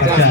50,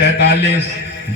45,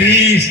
30,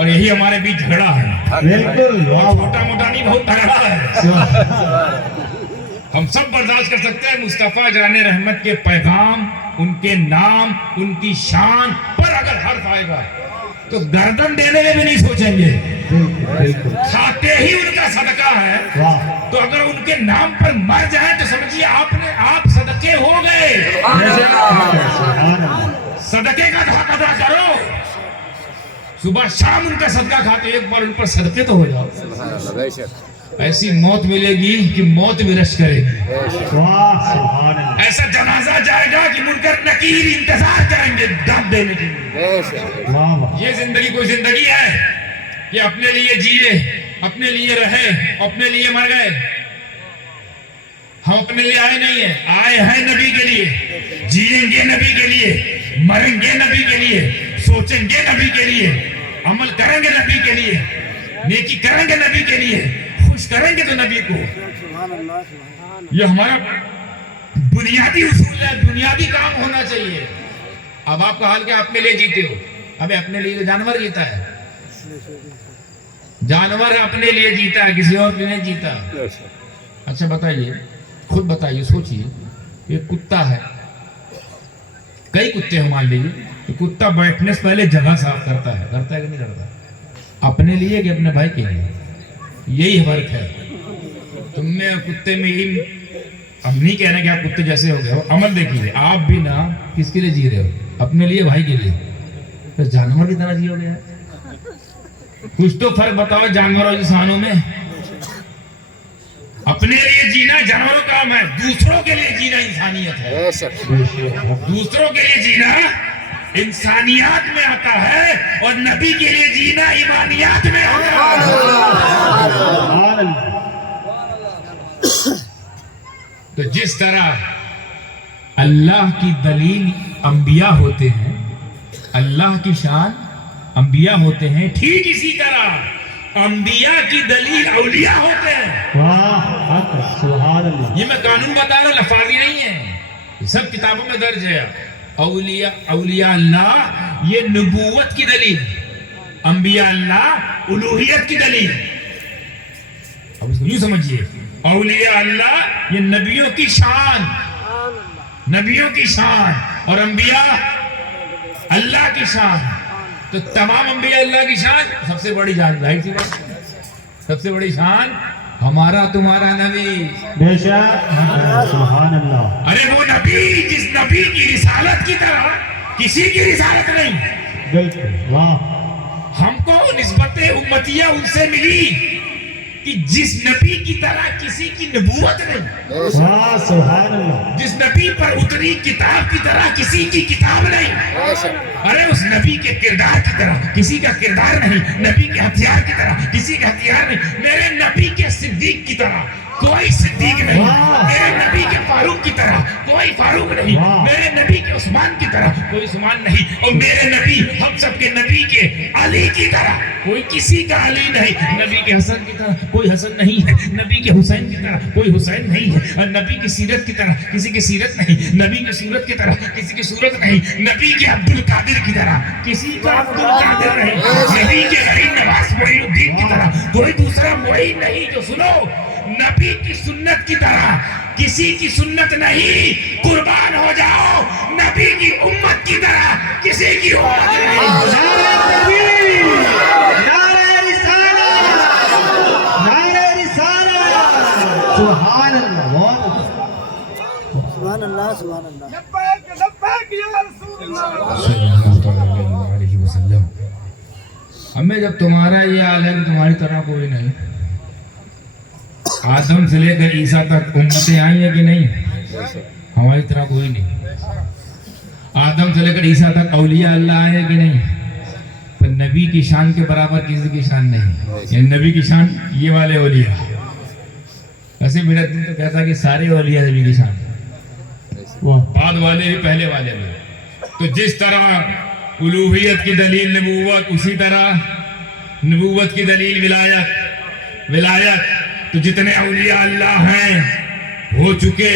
اور یہی ہمارے بیچ جھگڑا ہے. بالکل واہ چھوٹا موٹا نہیں, بہت تگڑا ہے. ہم سب برداشت کر سکتے ہیں. مصطفیٰ جان رحمت کے پیغام, ان کے نام, ان کی شان پر اگر حرف آئے گا تو گردن دینے میں بھی نہیں سوچیں گے. بالکل کھاتے ہی ان کا صدقہ ہے. واہ تو اگر ان کے نام پر مر جائیں تو سمجھیے آپ صدقے ہو گئے. سبحان اللہ صدقے کا حق ادا کرو. صبح شام ان کا صدقہ کھاتے, ایک بار ان پر صدقے تو ہو جاؤ. ایسی موت ملے گی کہ موت بھی رش کرے گی. واہ سبحان اللہ ایسا جنازہ جائے گا کہ منکر نکیر انتظار کریں گے دم دینے کے لیے. واہ واہ یہ زندگی کوئی زندگی ہے کہ اپنے لیے جیے, اپنے لیے رہے, اپنے لیے مر گئے. ہم اپنے لیے آئے نہیں ہیں, آئے ہیں نبی کے لیے. جیئیں گے نبی کے لیے, مریں گے نبی کے لیے, سوچیں گے نبی کے لیے, عمل کریں گے نبی کے لیے, نیکی کریں گے نبی کے لیے, خوش کریں گے تو نبی کو. یہ ہمارا بنیادی اصول ہے, بنیادی کام ہونا چاہیے. اب آپ کا حال کیا, اپنے لیے جیتے ہو. ابھی اپنے لیے تو جانور جیتا ہے. جانور اپنے لیے جیتا ہے, کسی اور کے نہیں جیتا. اچھا بتائیے, خود بتائیے, سوچئے. ایک کتا ہے, کئی کتے ہیں مان لیجیے. کتا بیٹھنے سے پہلے جگہ صاف کرتا ہے کہ نہیں کرتا؟ اپنے لیے کہ اپنے بھائی کے لیے؟ یہی فرق ہے. تم میں کتے میں ہی, ہم نہیں کہہ رہے کہ آپ کتے جیسے ہو گئے ہو. عمل دیکھیے, آپ بھی نا کس کے لیے جی رہے ہو؟ اپنے لیے, بھائی کے لیے. تو جانور کی طرح جیو گے. کچھ تو فرق بتاؤ جانور اور انسانوں میں. اپنے لیے جینا جانوروں کا کام ہے, دوسروں کے لیے جینا انسانیت ہے. دوسروں کے لیے جینا انسانیات میں آتا ہے, اور نبی کے لیے جینا ایمانیات میں آتا ہے. تو جس طرح اللہ کی دلیل انبیاء ہوتے ہیں, اللہ کی شان انبیاء ہوتے ہیں, ٹھیک اسی طرح انبیاء کی دلیل اولیاء ہوتے ہیں. واہ سبحان اللہ یہ میں قانون بتا رہا ہوں, لفاظی نہیں ہے, یہ سب کتابوں میں درج ہے. اولیاء اللہ یہ نبوت کی دلیل, انبیاء اللہ الوہیت کی دلیل. اب اس کو یوں سمجھیے, اولیاء اللہ یہ نبیوں کی شان, نبیوں کی شان, اور انبیاء اللہ کی شان. تو تمام انبیاء اللہ کی شان, سب سے بڑی شان, ظاہر سی بات, سب سے بڑی شان ہمارا تمہارا نبی. بے شک سبحان اللہ. ارے وہ نبی جس نبی کی رسالت کی طرح کسی کی رسالت نہیں. بالکل واہ ہم کو نسبت امتیہ ان سے ملی کہ جس نبی کی طرح کسی کی نبوت نہیں, واہ سبحان اللہ. جس نبی پر اتری کتاب کی طرح کسی کی کتاب نہیں. ارے اس نبی کے کردار کی طرح کسی کا کردار نہیں, نبی کے ہتھیار کی طرح کسی کا ہتھیار نہیں, میرے نبی کے صدیق کی طرح کوئی صدیق نہیں, میرے نبی کے فاروق کی طرح کوئی فاروق نہیں, میرے نبی کے عثمان کی طرح کوئی عثمان نہیں, اور میرے نبی ہم سب کے نبی کے علی کی طرح کوئی کسی کا علی نہیں, نبی کے حسن کی طرح کوئی حسن نہیں ہے, نبی کے حسین کی طرح کوئی حسین نہیں ہے, اور نبی کی سیرت کی طرح کسی کی سیرت نہیں, نبی کی صورت کی طرح کسی کی صورت نہیں, نبی کے عبد القادر کی طرح کسی کا عبد القادر نہیں, نبی کے غریب نواز معین الدین کی طرح کوئی دوسرا معین نہیں. جو سنو, نبی کی سنت کی طرح کسی کی سنت نہیں, قربان ہو جاؤ نبی کی امت کی طرح کسی کی امت نہیں. سبحان اللہ سبحان اللہ سبحان اللہ. صلی اللہ علیہ وسلم. ہمیں جب تمہارا یہ حال ہے کہ تمہاری طرح کوئی نہیں, آدم سے لے کر عیسیٰ تک امتیں آئی ہیں کہ نہیں, ہماری طرح کوئی نہیں. آدم سے لے کر عیسیٰ تک اولیاء اللہ آئے ہیں کہ نہیں, پر نبی کی شان کے برابر کسی کی شان نہیں. یعنی نبی کی شان یہ والے اولیاء. ویسے میرا دل تو کہتا کہ سارے اولیاء نبی کی شان, بعد والے بھی پہلے والے بھی. تو جس طرح الوہیت کی دلیل نبوت, اسی طرح نبوت کی دلیل ولایت. تو جتنے اولیاء اللہ ہیں, ہو چکے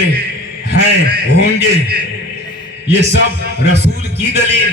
ہیں, ہوں گے, یہ سب رسول کی دلیل,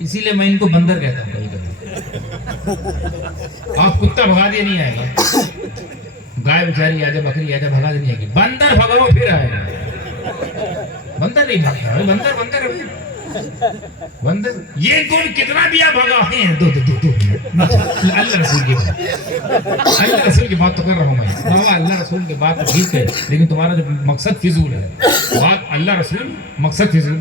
اسی لیے میں ان کو بندر کہتا ہوں کبھی کبھی. آپ کتا بھگا دیا نہیں آئے گا, گائے بیچاری آ جائے, بکری آ جائے, بھگا دے نہیں آئے گی. بندر بھگاؤ پھر آئے گا. بندر نہیں بھگتا, بندر بندر ہے. بندر یہ کون کتنا بھی آپ بھگا ہیں. دو اللہ رسول کی بات, اللہ رسول کی بات تو کر رہا ہوں میں بابا. اللہ رسول کی بات ٹھیک ہے, لیکن تمہارا جو مقصد فضول ہے. بات اللہ رسول, مقصد فضول.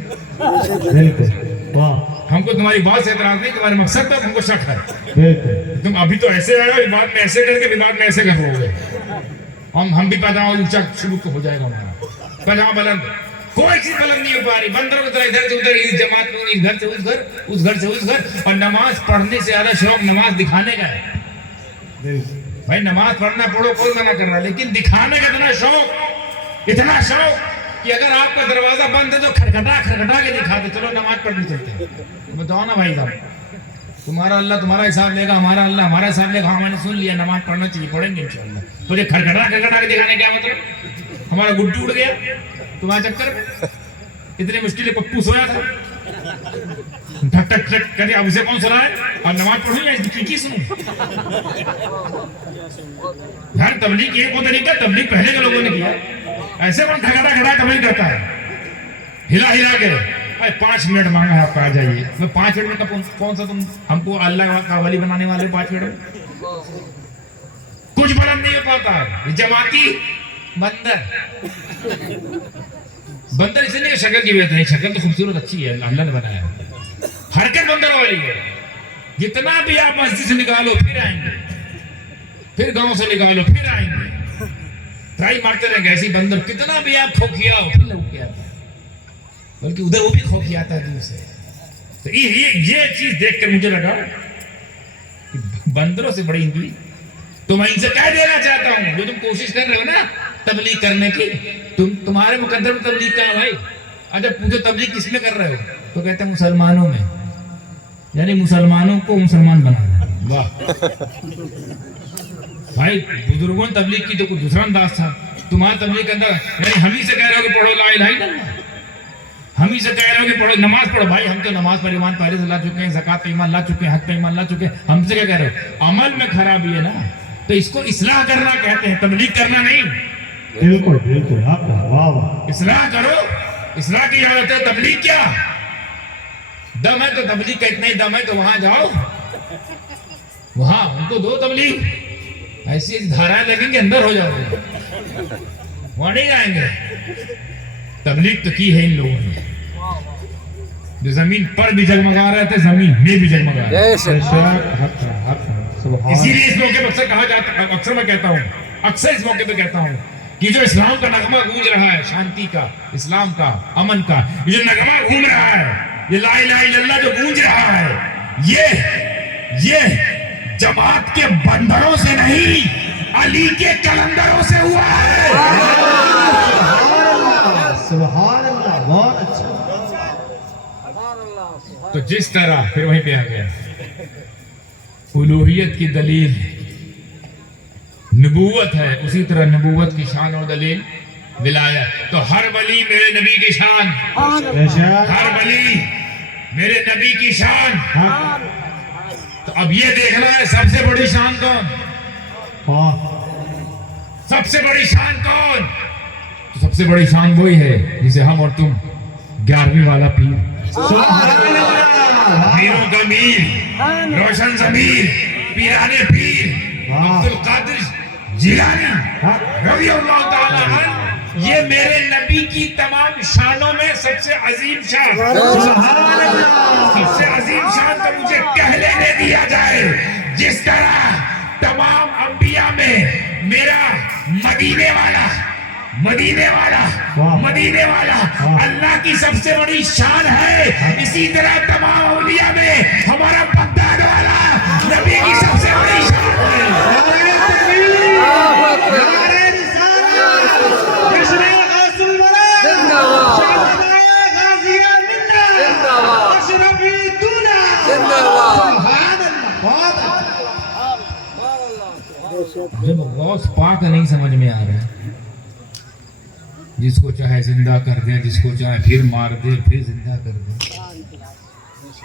بالکل. واہ. ہم کو تمہاری بات سے اعتراض نہیں, تمہارے مقصد پر ہم کو شک ہے. بالکل. تم ابھی تو ایسے آئے گا, بعد میں ایسے کر کے, بعد میں ایسے کر لو گے. ہم بھی پیدا اونچا شروع ہو جائے گا ہمارا پیدا بلند. کوئی چیز بلند نہیں ہو پا رہی. بندروں کی طرح ادھر سے ادھر, اس جماعت میں اس گھر سے اس گھر, اس گھر سے اس گھر. اور نماز پڑھنے سے زیادہ شوق نماز دکھانے کا ہے. بھائی نماز پڑھنا پڑھو, کوئی منع کر رہا ہے, لیکن دکھانے کا اتنا شوق کہ اگر آپ کا دروازہ بند ہے تو کھٹکھٹا کے دکھا دے, چلو نماز پڑھنے چلتے ہیں. بتاؤ نا بھائی صاحب, تمہارا اللہ تمہارا حساب لے گا, ہمارا اللہ ہمارا حساب لے گا. ہاں میں نے سن لیا, نماز پڑھنا چاہیے, پڑھیں گے انشاءاللہ. تو یہ کھٹکھٹا کے دکھانے کیا مطلب؟ ہمارا گڈو اڑ گیا تمہارے چکر میں. اتنے مشکل پپو سویا تھا, ٹھک ٹھک ٹھک کر اب اسے کون سنا ہے؟ اور نماز پڑھوں یا اس کی سنوں؟ ہر تبلیغ ایک وہ طریقہ, تبلیغ پہلے کے لوگوں نے کیا. ایسے کون کھٹکھٹا تبلیغ کرتا ہے ہلا کے. 5 منٹ مانگا ہے آپ کا, آ جائیے. میں 5 منٹ میں کون سا تم ہم کو اللہ کا ولی بنانے والے 5 منٹ میں کچھ بلند نہیں ہو پاتا. جماعتی بندر اس لیے کہ شکل کی وجہ سے, شکل تو خوبصورت اچھی ہے, اللہ نے بنایا ہے. حرکت بندروں والی ہے. جتنا بھی آپ مسجد سے نکالو پھر آئیں گے, پھر گاؤں سے نکالو پھر آئیں گے. ٹرائی مارتے رہیں گے. ایسی بندر کتنا بھی آپ کھوکھیا ہو پھر لوگ کے آتا ہے, بلکہ ادھر وہ بھی کھوکھیا آتا ہے دور سے. تو یہ چیز دیکھ کر مجھے لگا کہ بندروں سے بڑی انگلی. تو میں ان سے کہہ دینا چاہتا ہوں, جو تم کوشش کر رہے ہو نا تبلیغ کرنے کی, تمہارے مقدر میں تبلیغ کیا ہے بھائی؟ اچھا پوچھو تبلیغ کس میں کر رہے ہو؟ تو کہتے ہیں مسلمانوں میں, یعنی مسلمانوں کو مسلمان بنانا. واہ بھائی, بزرگوں نے تبلیغ کی تو کوئی دوسرا انداز تھا. تمہارا تبلیغ کے اندر یعنی ہم ہی سے کہہ رہے ہو کہ پڑھو لا الہ الا اللہ, ہم ہی سے کہہ رہے ہو کہ پڑھو نماز پڑھو. بھائی ہم تو نماز پر ایمان پہلے سے لا چکے ہیں, زکات پہ ایمان لا چکے ہیں, حج پہ ایمان لا چکے ہیں. ہم سے کیا کہہ رہے ہو؟ عمل میں خرابی ہے نا, تو اس کو اصلاح کرنا کہتے ہیں, تبلیغ کرنا نہیں. بالکل بالکل. آپ کا واہ واہ. اصلاح کرو, اصلاح کی حالت ہے. تبلیغ کیا دم ہے؟ تو تبلیغ کا اتنا ہی دم ہے تو وہاں جاؤ, وہاں ان کو دو تبلیغ. ایسی دھارائیں لگیں گے اندر ہو جاؤ گے, وہاں نہیں جائیں گے. تبلیغ تو کی ہے ان لوگوں نے, جو زمین پر بھی جگمگا رہے تھے زمین میں بھی جگمگا رہے. اسی لیے اس موقع پر اکثر کہا جاتا, اکثر میں کہتا ہوں, اکثر اس موقع پہ کہتا ہوں کہ جو اسلام کا نغمہ گونج رہا ہے, شانتی کا, اسلام کا, امن کا, یہ جو نغمہ گھوم رہا ہے, یہ لا الہ الا اللہ جو گونج رہا ہے, یہ جماعت کے بندروں سے نہیں, علی کے کلندروں سے ہوا ہے. سبحان اللہ. بہت اچھا. تو جس طرح پھر وہیں پہ آ گیا الوہیت کی دلیل نبوت ہے, اسی طرح نبوت کی شان اور دلیل ولایت. تو ہر ولی میرے نبی کی شان, ہر ولی میرے نبی کی شان. تو اب یہ دیکھنا ہے سب سے بڑی شان کون, سب سے بڑی شان کون؟ تو سب سے بڑی شان وہی ہے جسے ہم اور تم 11ویں والا پیر, پیروں کا میر, روشن ضمیر, پیرانے پیر عبد القادر جیلانی رضی اللہ تعالی عنہ, یہ میرے نبی کی تمام شانوں میں سب سے عظیم شان. سب سے عظیم شان تو مجھے کہہ لینے دیا جائے, جس طرح تمام انبیاء میں میرا مدینے والا اللہ کی سب سے بڑی شان ہے, اسی طرح تمام اولیاء میں ہمارا بغداد والا نبی کی سب سے بڑی شان ہے. جب غوث پاک نہیں سمجھ میں آ رہا ہے, جس کو چاہے زندہ کر دے, جس کو چاہے پھر مار دے, پھر زندہ کر دے.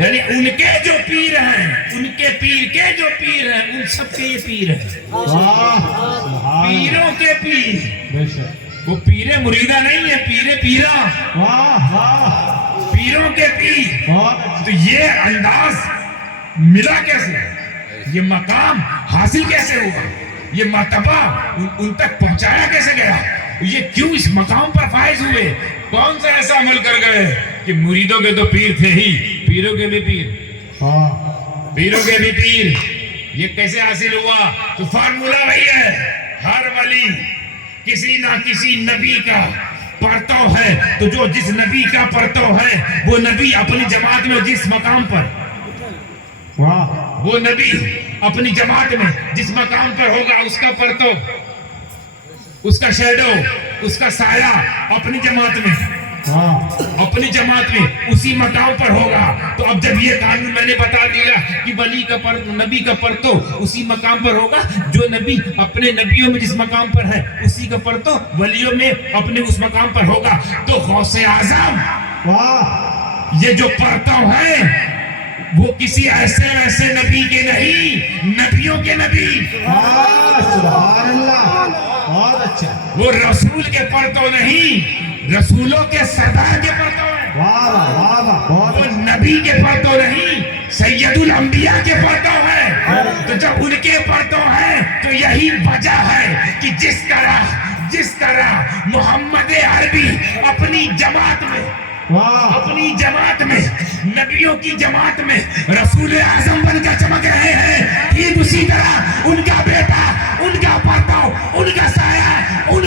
یعنی ان کے جو پیر ہیں، ان کے پیر کے جو پیر ہیں، ان سب کے یہ پیر ہیں، پیروں کے پیر۔ وہ پیر مریدہ نہیں ہے، پیر پیرا، پیروں کے پیر۔ تو یہ انداز ملا کیسے، یہ مقام حاصل کیسے ہوا، یہ مرتبہ ان تک پہنچایا کیسے گیا، یہ کیوں اس مقام پر فائز ہوئے، کون سا ایسا عمل کر گئے کہ مریدوں کے تو پیر تھے ہی، پیروں کے بھی پیر، پیروں کے بھی پیر۔ یہ کیسے حاصل ہوا؟ تو فارمولہ وہی ہے، ہر ولی کسی نہ کسی نبی کا پرتو ہے، تو جو جس نبی کا پرتو ہے وہ نبی اپنی جماعت میں جس مقام پر، وہ نبی اپنی جماعت میں جس مقام پر ہوگا، اس کا پرتو، اس کا شیڈو، اس کا سایہ اپنی جماعت میں، اپنی جماعت میں اسی مقام پر ہوگا۔ تو اب جب یہ قانون میں نے بتا دیا کہ ولی کا پرتو، نبی کا پرتو اسی مقام پر ہوگا، جو نبی اپنے نبیوں میں جس مقام پر ہے اسی کا پرتو ولیوں میں اپنے اس مقام پر ہوگا۔ تو غوث اعظم یہ جو پرتو ہے وہ کسی ایسے ویسے نبی کے نہیں، نبیوں کے نبی، سبحان اللہ، بہت اچھا، وہ رسول کے پرتو نہیں، رسولوں کے سردار کے پرتو ہے، وہ نبی کے پرتو نہیں، سید الانبیاء کے پرتو ہے۔ تو جب ان کے پرتو ہے تو یہی وجہ ہے کہ جس طرح محمد عربی اپنی جماعت میں نبیوں کی جماعت میں رسول اعظم بن کر چمک رہے ہیں، ٹھیک اسی طرح ان کا بیٹا، ان کا پرتو، ان کا سایہ، ان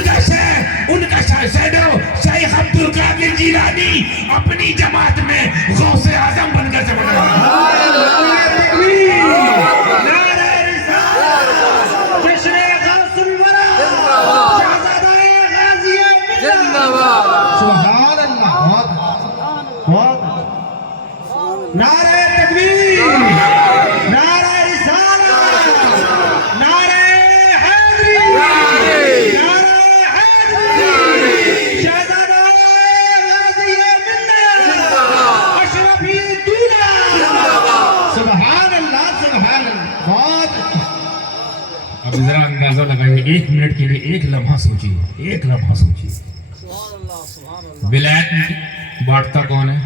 کا شیڈو شیخ عبد القادر جیلانی اپنی جماعت میں غوث اعظم بن کر چمک رہے ہیں۔ سبحان اللہ، بہت نعرہ تکبیر، نعرہ رسالت، نعرہ حیدری، نعرہ حیدری، شہزادہ غازی ملت، اشرفی دولہ، سبحان اللہ، سبحان اللہ، بہت اچھا۔ اب ذرا اندازہ لگائیے، 1 منٹ کے لیے ایک لمحہ سوچیے، ایک لمحہ سوچیے، ولایت بانٹتا کون ہے؟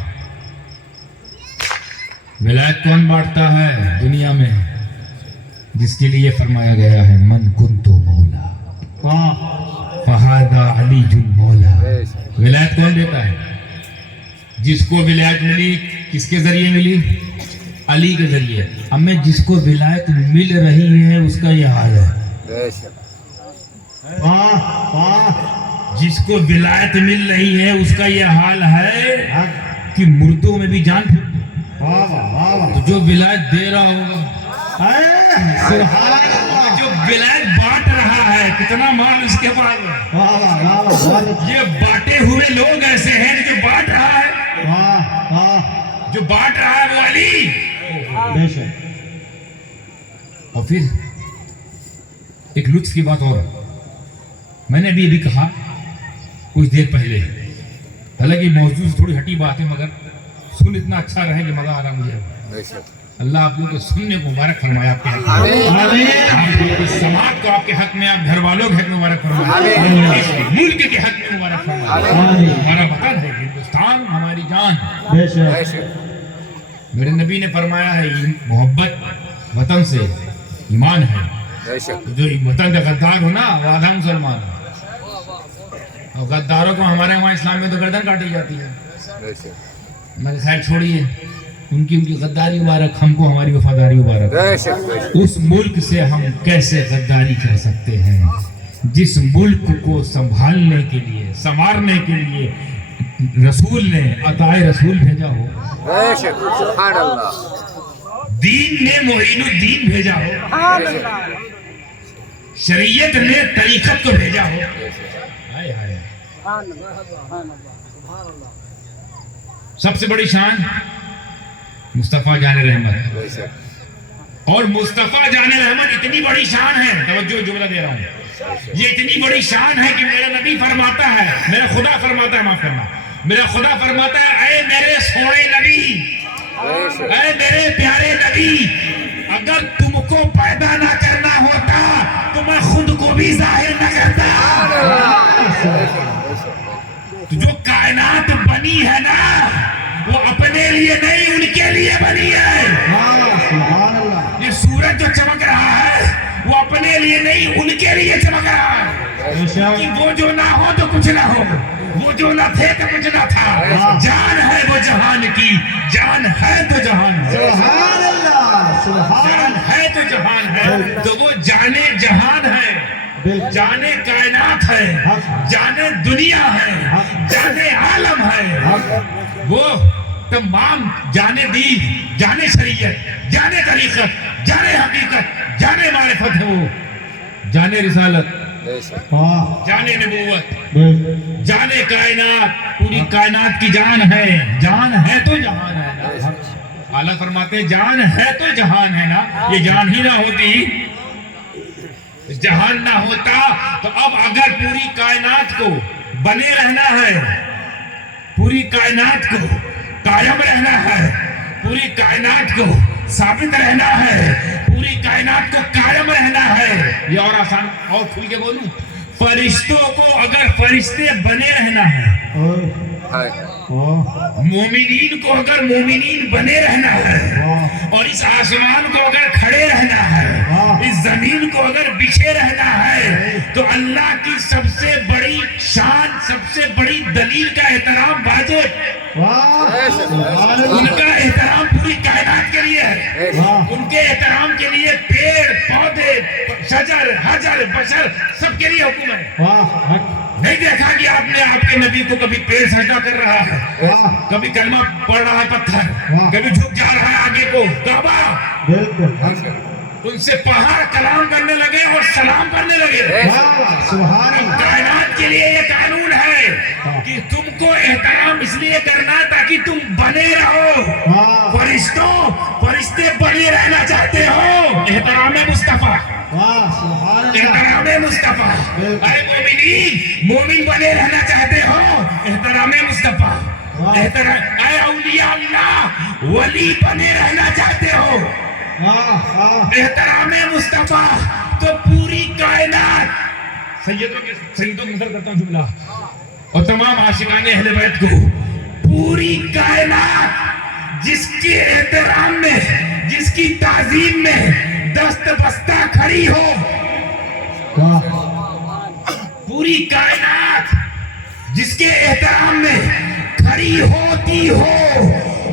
ولایت کون بانٹتا ہے دنیا میں؟ جس کے لیے فرمایا گیا ہے من کنتو مولا فہذا علی المولا۔ ولایت کون دیتا ہے؟ جس کو ولایت ملی کس کے ذریعے ملی؟ علی کے ذریعے۔ اب میں جس کو ولایت مل رہی ہے اس کا یہ حال ہے، جس کو ولایت مل رہی ہے اس کا یہ حال ہے کہ مردوں میں بھی جان پھر، تو جو ولایت دے رہا ہوگا، جو ولایت بانٹ رہا ہے، کتنا مال اس کے پاس ہے۔ یہ بانٹے ہوئے لوگ ایسے ہیں جو بانٹ رہا ہے، جو بانٹ رہا ہے وہ علی۔ اور پھر ایک لطف کی بات اور، میں نے ابھی کہا کچھ دیر پہلے، حالانکہ موضوع سے تھوڑی ہٹی بات ہے مگر سن اتنا اچھا رہے کہ مزہ آ رہا مجھے۔ اللہ آپ لوگوں کو سننے کو مبارک فرمائے، آپ کے حق میں، آپ لوگوں کی سماعت کو آپ کے حق میں، آپ گھر والوں کے حق میں مبارک فرمائے، اس ملک کے حق میں مبارک فرمائے۔ ہمارا وطن ہے ہندوستان، ہماری جان۔ میرے نبی نے فرمایا ہے محبت وطن سے ایمان ہے، جو وطن کا غدار ہو نا وہ آدھا مسلمان ہے، اور غداروں کو ہمارے وہاں اسلام میں تو گردن کاٹی جاتی ہے۔ مگر خیر چھوڑیے، ان کی غداری مبارک، ہم کو ہماری وفاداری مبارک۔ اس ملک سے ہم کیسے غداری کر سکتے ہیں جس ملک کو سنبھالنے کے لیے، سنوارنے کے لیے رسول نے عطائے رسول بھیجا ہو، دین نے معین الدین بھیجا ہو، شریعت نے طریقت کو بھیجا ہو۔ سب سے بڑی شان مصطفیٰ جان رحمت، اور مصطفیٰ جان رحمت اتنی بڑی شان ہے، توجہ جملہ دے رہا ہوں، یہ اتنی بڑی شان ہے کہ میرا نبی فرماتا ہے، میرا خدا فرماتا ہے، معاف کرنا، میرا خدا فرماتا ہے اے میرے سونے نبی اے میرے پیارے نبی، اگر تم کو پیدا نہ کرنا ہوتا تو میں خود کو بھی ظاہر نہ کرتا۔ تو جو کائنات بنی ہے نا، وہ اپنے لیے نہیں، ان کے لیے بنی ہے۔ سبحان اللہ۔ یہ سورج جو چمک رہا ہے وہ اپنے لیے نہیں، ان کے لیے چمک رہا ہے۔ کہ وہ جو نہ ہو تو کچھ نہ ہو، وہ جو نہ تھے تو کچھ نہ تھا۔ جان ہے وہ جہان کی، جان ہے تو جہان ہے، سبحان اللہ، سبحان جان ہے تو جہان ہے۔ تو وہ جانے جہان ہے، بالکل۔ جانے کائنات ہے، جانے دنیا ہے، جانے عالم ہے۔ وہ تمام جانے دین، جانے شریعت، جانے طریقت، جانے حقیقت، جانے معرفت ہے، وہ جانے رسالت، جانے نبوت، بالکل۔ جانے کائنات، پوری کائنات کی جان ہے۔ جان ہے تو جہان ہے نا۔ اعلیٰ فرماتے ہیں جان ہے تو جہان ہے نا۔ یہ جان ہی نہ ہوتی، جہان نہ ہوتا تو اب اگر پوری کائنات کو بنے رہنا ہے، پوری کائنات کو قائم رہنا ہے، پوری کائنات کو ثابت رہنا ہے، پوری کائنات کو قائم رہنا ہے۔ یہ اور آسان اور کھل کے بولوں، فرشتوں کو اگر فرشتے بنے رہنا ہے، مومنین کو اگر مومنین بنے رہنا ہے، اور اس آسمان کو اگر کھڑے رہنا ہے، اس زمین کو اگر بچھے رہنا ہے، تو اللہ کی سب سے بڑی شان، سب سے بڑی دلیل کا احترام واجب، ان کا احترام پوری کائنات کے لیے ہے۔ ان کے احترام کے لیے پیڑ پودے، شجر حجر بشر سب کے لیے حکم ہے۔ نہیں دیکھا کہ آپ نے آپ کے نبی کو کبھی پیڑ سجدہ کر رہا ہے، کبھی کلمہ پڑھ رہا ہے پتھر، کبھی جھک جا رہا ہے آگے کو کعبہ، بالکل۔ ان سے پہاڑ کلام کرنے لگے اور سلام کرنے لگے۔ سبحان اللہ۔ کائنات کے لیے یہ قانون ہے کہ تم کو احترام اس لیے کرنا تاکہ تم بنے رہو۔ فرشتے بنے رہنا چاہتے ہو، احترام مصطفیٰ، احترام مصطفیٰ۔ اے مومنین، مومن بنے رہنا چاہتے ہو، احترام مصطفیٰ، احترام۔ اے اولیاء اللہ، ولی بنے رہنا چاہتے ہو، احترام مصطفیٰ۔ تو پوری کائنات، سیدوں کی نظر کرتا ہوں جملہ، اور تمام عاشقان اہل بیت کو، پوری کائنات جس کے احترام میں، جس کی تعظیم میں دست بستہ کھڑی ہو، پوری کائنات جس کے احترام میں کھڑی ہوتی ہو،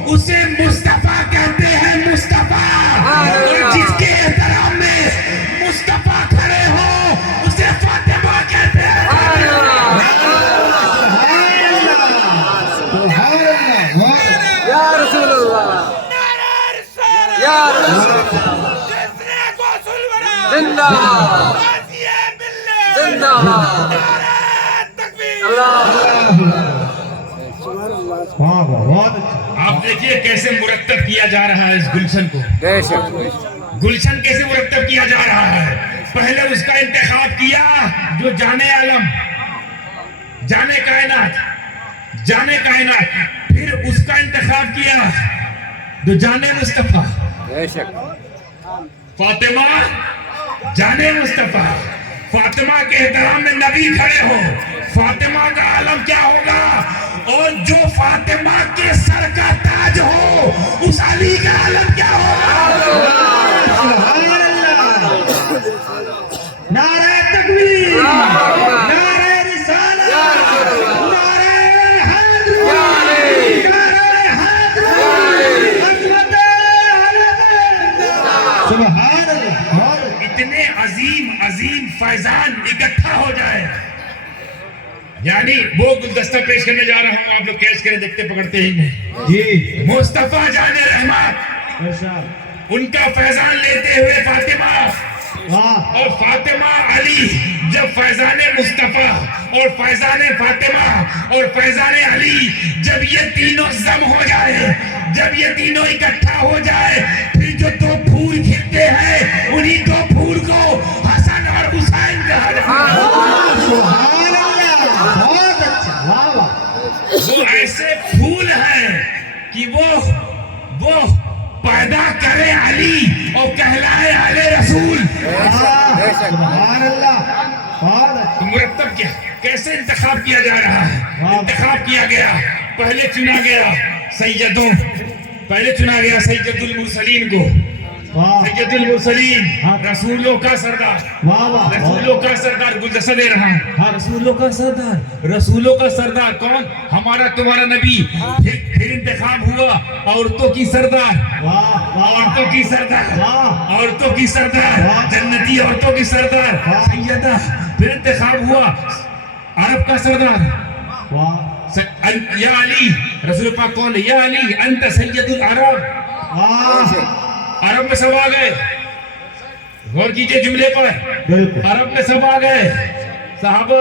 اسے مصطفیٰ کہتے ہیں، مصطفیٰ۔ اور جس کے احترام میں مصطفیٰ کھڑے ہو، اسے فاطمہ کہتے ہیں۔ یا رسول اللہ، یا رسول اللہ، زندہ زندہ آپ دیکھیے کیسے مرتب کیا جا رہا ہے اس گلشن کو، گلشن کیسے مرتب کیا جا رہا ہے۔ پہلے اس کا انتخاب کیا جو جانے عالم، جانے کائنات، جانے کائنات، پھر اس کا انتخاب کیا جو جانے مصطفیٰ، فاطمہ جانے مصطفیٰ۔ فاطمہ کے احترام میں نبی کھڑے ہو، فاطمہ کا عالم کیا ہوگا؟ اور جو فاطمہ کے سر کا تاج ہو، اس علی کا عالم کیا ہوگا؟ نعرہ تکبیر، نعرہ رسالت، نعرہ حیدری، نعرہ حیدری، حکمت حیدری۔ سبحان اللہ۔ اتنے عظیم عظیم فیضان اکٹھا ہو جائے، یعنی وہ گلدستہ پیش کرنے جا رہا ہوں، آپ لوگ کیش کریں، دیکھتے پکڑتے ہی نہیں۔ جی مصطفیٰ جان رحمت، ان کا فیضان لیتے ہوئے فاطمہ، اور فاطمہ علی، جب فیضان مصطفیٰ اور فیضان فاطمہ اور فیضان علی، جب یہ تینوں ضم ہو جائے، جب یہ تینوں اکٹھا ہو جائے، پھر جو دو پھول کھلتے ہیں، انہی دو پھول کو حسن اور حسین کہا جاتا ہے۔ بہت اچھا، واہ واہ۔ وہ ایسے پھول ہیں کہ وہ سبحان اللہ بہت اچھا تو مرتب کیا کیسے انتخاب کیا جا رہا ہے؟ انتخاب کیا گیا، پہلے چنا گیا سید المرسلین کو، واہ سید المرسلین، رسولوں کا سردار، واہ واہ رسولوں کا سردار، گلدستہ دے رہا ہوں، ہاں رسولوں کا سردار کون؟ ہمارا تمہارا نبی۔ پھر انتخاب ہوا عورتوں کی سردار، واہ واہ عورتوں کی سردار، واہ عورتوں کی سردار، جنتی عورتوں کی سردار سیدہ۔ پھر انتخاب ہوا عرب کا سردار، واہ یا علی، رسول پاک کون ہے؟ یا علی انت سید العرب، واہ عرب میں سب آ گئے، غور کیجئے جملے پر، بالکل عرب میں سب آ گئے، صحابہ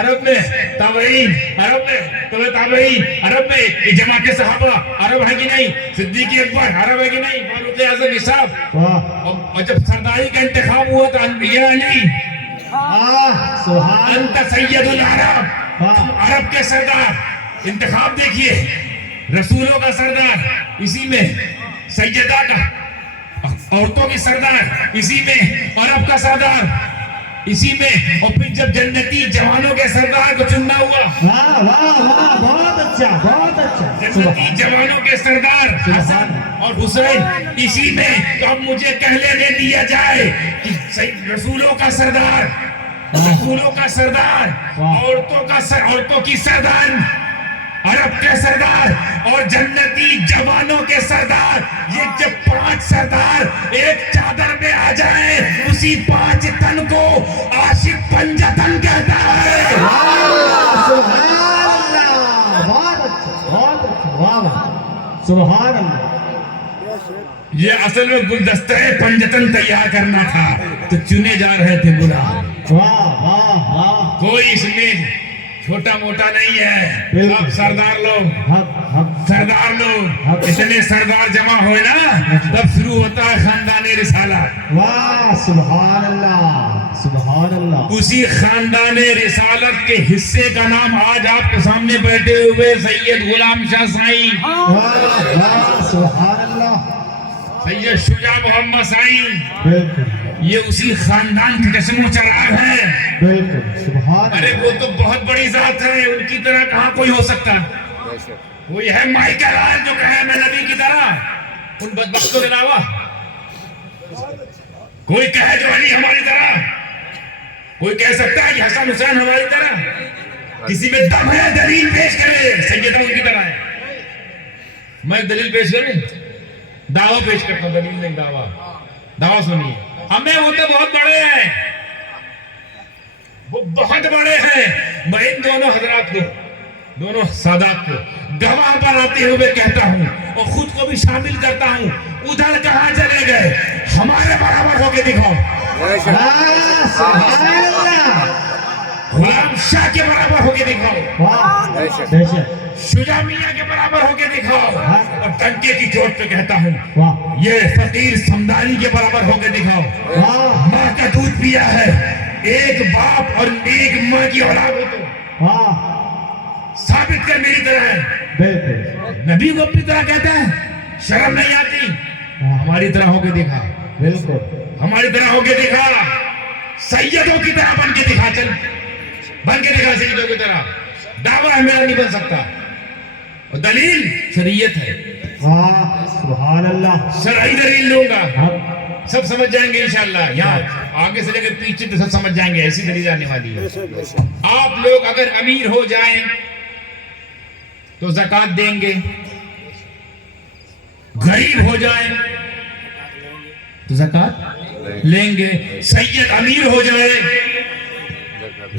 عرب میں، تابعین عرب میں، تابعین عرب میں، یہ جماعت صحابہ عرب ہے کہ نہیں؟ صدیق اکبر عرب ہے کہ نہیں؟ فاروق اعظم صاحب۔ واہ اور جب سرداری کا انتخاب ہوا تو یا علی سبحان انت سید العرب، تم عرب کے سردار۔ انتخاب دیکھیے، رسولوں کا سردار اسی میں، سیدہ کا عورتوں کی سردار اسی میں، عرب کا سردار اسی میں، اور پھر جب جنتی جوانوں کے سردار کو چننا ہوا، واہ واہ واہ بہت اچھا بہت اچھا جنتی جوانوں کے سردار حسن اور حسین اسی میں، تو اب مجھے کہہ لینے دیا جائے کہ رسولوں کا سردار، رسولوں کا سردار، عورتوں کی سردار، عرب کے سردار اور جنتی جوانوں کے سردار، یہ جب 5 سردار ایک چادر میں آ جائیں، اسی 5 تن کو عاشق پنجتن کہتا ہے۔ سبحان اللہ بہت اچھا واہ واہ سبحان اللہ۔ یہ اصل میں گلدستہ پنجتن تیار کرنا تھا، تو چنے جا رہے تھے غلام۔ واہ واہ واہ کوئی اس میں چھوٹا موٹا نہیں ہے، سب سردار لوگ، حق حق سردار لوگ، اتنے سردار جمع ہوئے نا، تب شروع ہوتا ہے خاندان رسالت۔ واہ سبحان اللہ سبحان اللہ۔ اسی خاندان رسالت کے حصے کا نام آج آپ کے سامنے بیٹھے ہوئے سید غلام شاہ سائیں، واہ واہ سبحان اللہ سید شجاع محمد سائیں، بالکل یہ اسی خاندان کے چشم و چراغ ہیں۔ بالکل سبحان ارے اللہ وہ تو بہت بڑی ذات ہے، ان کی طرح کہاں کوئی ہو سکتا؟ وہ یہ ہے مائیکل آج جو کہے میں نبی کی طرح، ان بدبختوں کے علاوہ کوئی کہے جو علی ہماری طرح، کوئی کہہ سکتا ہے کہ حسن حسین ہماری طرح؟ کسی میں دم ہے دلیل پیش کرے، سیدہ ان کی طرح ہے۔ میں دلیل پیش کریں، دعویٰ پیش کرتا ہوں، دلیل نہیں دعویٰ سنیے۔ ہمیں وہ تو بہت بڑے ہیں، وہ بہت بڑے ہیں، میں ان دونوں حضرات کو، دونوں سادات کو گواہ بناتے ہوئے کہتا ہوں اور خود کو بھی شامل کرتا ہوں، ادھر کہاں چلے گئے؟ ہمارے برابر ہو کے دکھاؤ، سبحان اللہ غلام شاہ کے برابر ہو کے دکھاؤ، واہ بے شک شجاع میاں کے برابر ہو کے دکھاؤ، اور ٹنکے کی چوٹ پہ کہتا ہوں واہ یہ فقیر سمدانی کے برابر ہو کے دکھاؤ۔ واہ ماں کا دودھ پیا ہے، ایک باپ اور ایک ماں کی اولاد ہو تو واہ ثابت کر میری طرح ہے۔ بالکل نبی کو اپنی طرح کہتا ہے، شرم نہیں آتی؟ ہماری طرح ہو کے دکھا، بالکل ہماری طرح ہو کے دکھا، سیدوں کی طرح بن کے دکھا، چل بن کے دکھا سیدوں کی طرح۔ دعویٰ ہے میرا نہیں بن سکتا، اور دلیل شریعت ہے، واہ سبحان اللہ شرعی دلیل لوں گا، حق سب سمجھ جائیں گے انشاءاللہ۔ یہاں آگے سے لے کر پیچھے تو سب سمجھ جائیں گے، ایسی دلیل آنے والی ہے۔ آپ لوگ اگر امیر ہو جائیں تو زکوٰۃ دیں گے، غریب ہو جائیں تو زکوٰۃ لیں گے، سید امیر ہو جائے